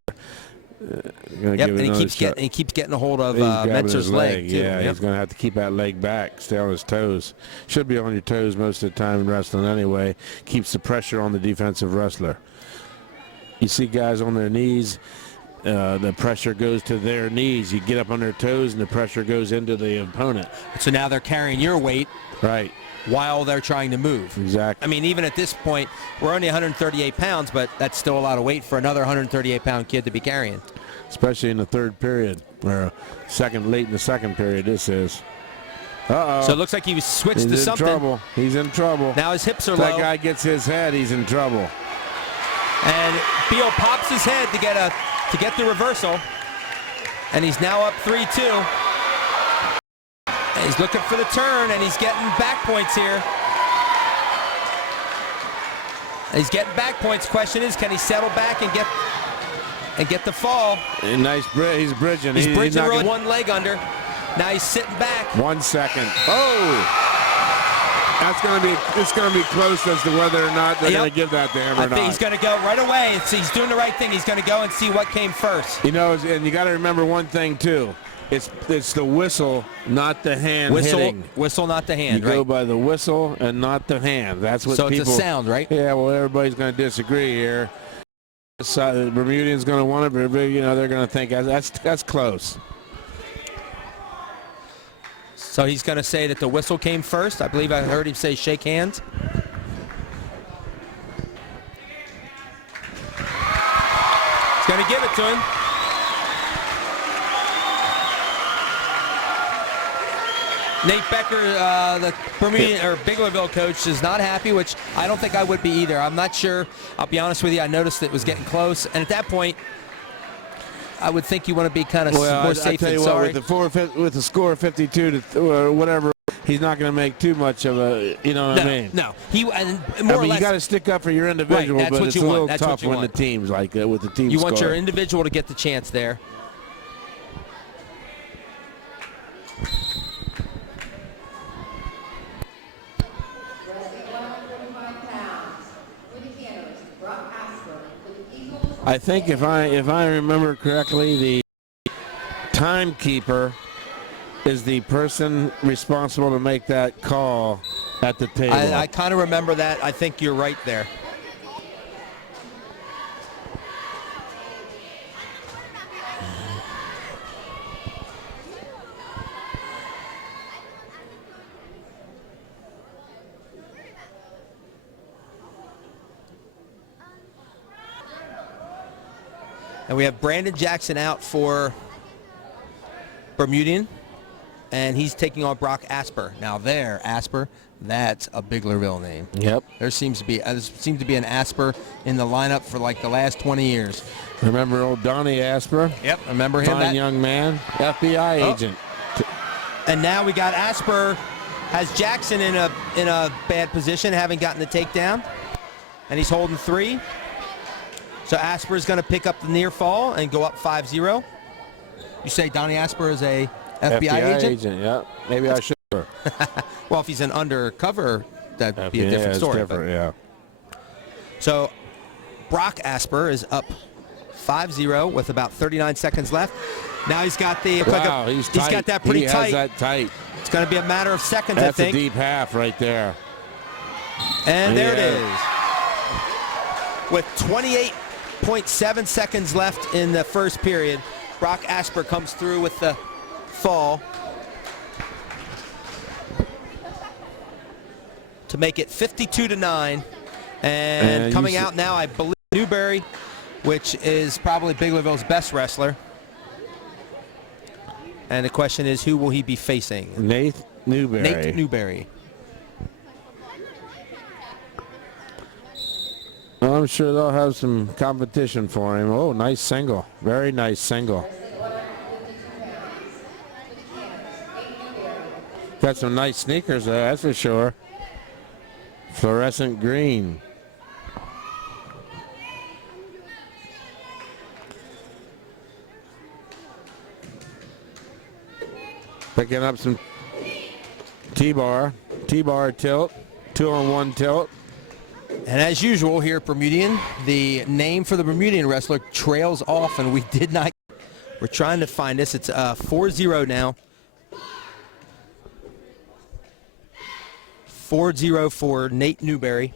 Yep, and he keeps getting a hold of He's grabbing Metzer's his leg too. Yeah, Yep. he's going to have to keep that leg back, stay on his toes. Should be on your toes most of the time in wrestling anyway. Keeps the pressure on the defensive wrestler. You see guys on their knees, the pressure goes to their knees. You get up on their toes and the pressure goes into the opponent. So now they're carrying your weight Right, while they're trying to move. exactly. I mean, even at this point, we're only 138 pounds, but that's still a lot of weight for another 138-pound kid to be carrying. Especially in the third period, or late in the second period this is. Uh-oh. So it looks like he was switched He's to in something. trouble. He's in trouble. Now his hips are If that low, guy gets his head, he's in trouble. and Beal pops his head to get the reversal, and he's now up 3-2. And he's looking for the turn, and he's getting back points here. He's getting back points. Question is, can he settle back and get the fall? And nice, he's bridging. He's bridging not really gonna- one leg under. Now he's sitting back. 1 second. Oh! It's gonna be close as to whether or not they're Yep. gonna give that to him I or think not. he's going to go right away. He's doing the right thing. He's going to go and see what came first. You know, and you got to remember one thing too. It's the whistle, not the hand hitting. Whistle, not the hand. You go right? by the whistle and not the hand. That's what So people. it's a sound, right? Yeah. Well, everybody's going to disagree here. The Bermudian's going to want it, but they're going to think that's close. So he's going to say that the whistle came first. I believe I heard him say shake hands. He's going to give it to him. Nate Becker, the Bermudian or Biglerville coach, is not happy, which I don't think I would be either. I'm not sure. I'll be honest with you. I noticed it was getting close, and at that point, I would think you want to be kind of more safe tell than you sorry. what, with the score 52 to or whatever, he's not going to make too much of a. You know what I mean? No. He and more or you less. got to stick up for your individual, Right, that's but what it's you a want. little That's what tough you when want. the teams like that with the team. You want score. your individual to get the chance there. Wrestling 145 pounds. For the Canners, Brock Asper. For the Eagles, I think if I remember correctly, the timekeeper is the person responsible to make that call at the table. I kind of remember that. I think you're right there. And we have Brandon Jackson out for Bermudian. and he's taking on Brock Asper. Now there, Asper, that's a Biglerville name. Yep. There seems to be an Asper in the lineup for like the last 20 years. Remember old Donnie Asper? Yep, remember him. Fine young man, FBI agent. And now we got Asper has Jackson in a bad position, having gotten the takedown, and he's holding 3. So Asper is going to pick up the near fall and go up 5-0. You say Donnie Asper is a FBI agent? Yeah. Maybe I should. Well, if he's an undercover, that'd be a different story. Different, yeah. So Brock Asper is up 5-0 with about 39 seconds left. Now he's got the he's got that pretty tight. He has that tight. It's going to be a matter of seconds, That's I think. a deep half right there. And there it is. With 28.7 seconds left in the first period, Brock Asper comes through with the fall to make it 52-9. And coming out now, I believe Newberry, which is probably Biglerville's best wrestler. And the question is, who will he be facing? Nate Newberry. Nate Newberry. Well, I'm sure they'll have some competition for him. Oh, nice single. Very nice single. Got some nice sneakers there, that's for sure. Fluorescent green. Picking up some T-bar tilt, 2-on-1 tilt. And as usual here at Bermudian, the name for the Bermudian wrestler trails off, and we did not. We're trying to find this. It's 4-0 now. 4-0 for Nate Newberry.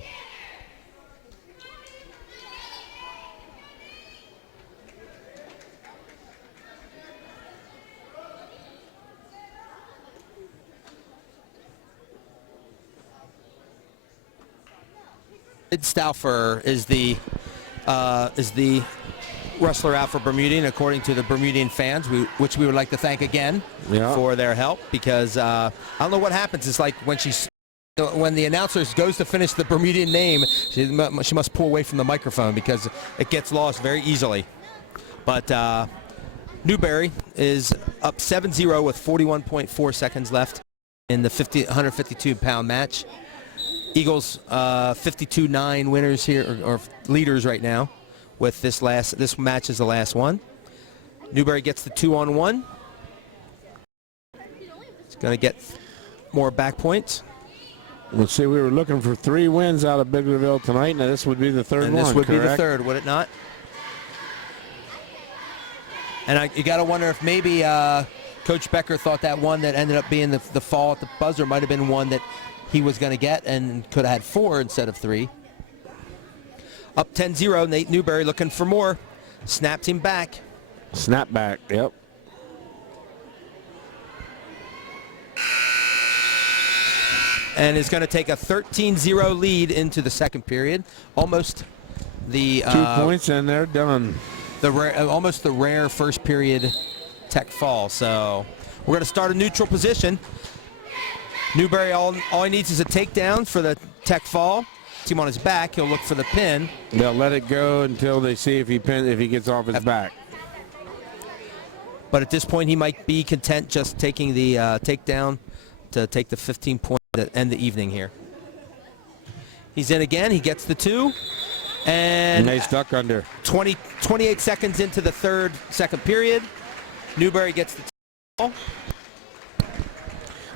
Stauffer is the wrestler out for Bermudian, according to the Bermudian fans, which we would like to thank again for their help, because I don't know what happens. It's like when the announcer goes to finish the Bermudian name, she must pull away from the microphone because it gets lost very easily. But Newberry is up 7-0 with 41.4 seconds left in the 152-pound match. Eagles 52-9 winners here, or leaders right now, with this match is the last one. Newberry gets the 2-on-1. It's going to get more back points. Let's see, we were looking for 3 wins out of Biglerville tonight. Now this would be the third one, And this would correct? be the third, would it not? And you got to wonder if maybe Coach Becker thought that one that ended up being the fall at the buzzer might have been one that he was going to get and could have had 4 instead of 3. Up 10-0, Nate Newberry looking for more. Snapped him back. Snap back, yep. And is going to take a 13-0 lead into the second period. Almost the 2 points and they're done. Almost the rare first period tech fall. So we're going to start a neutral position. Newberry, all he needs is a takedown for the tech fall. Team on his back, he'll look for the pin. They'll let it go until they see if he gets off his back. But at this point, he might be content just taking the takedown to take the 15 points to end the evening here. He's in again. He gets the 2. And nice duck under. 28 seconds into the second period, Newberry gets the ball.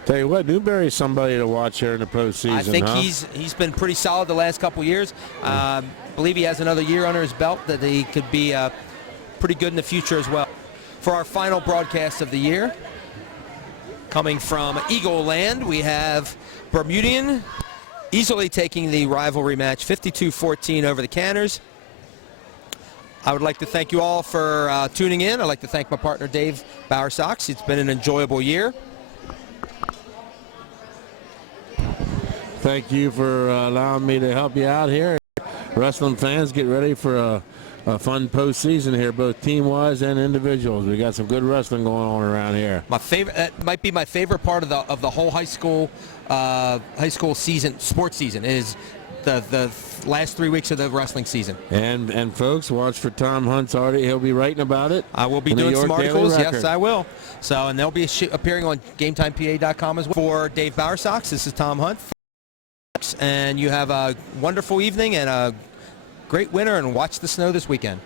Tell you what, Newberry's somebody to watch here in the postseason. I think he's been pretty solid the last couple years. Believe he has another year under his belt that he could be pretty good in the future as well. For our final broadcast of the year, coming from Eagle Land, we have Bermudian easily taking the rivalry match 52-14 over the Canners. I would like to thank you all for tuning in. I'd like to thank my partner Dave Bowersox. It's been an enjoyable year. Thank you for allowing me to help you out here. wrestling fans, get ready for a fun postseason here, both team-wise and individuals. We got some good wrestling going on around here. My favorite, might be my favorite part of the whole high school season, sports season, is the last 3 weeks of the wrestling season. And folks, watch for Tom Hunt's article. He'll be writing about it. I will be doing some articles. Yes, I will. So, and they'll be appearing on GameTimePA.com as well. For Dave Bowersox, this is Tom Hunt. And you have a wonderful evening and a great winter, and watch the snow this weekend.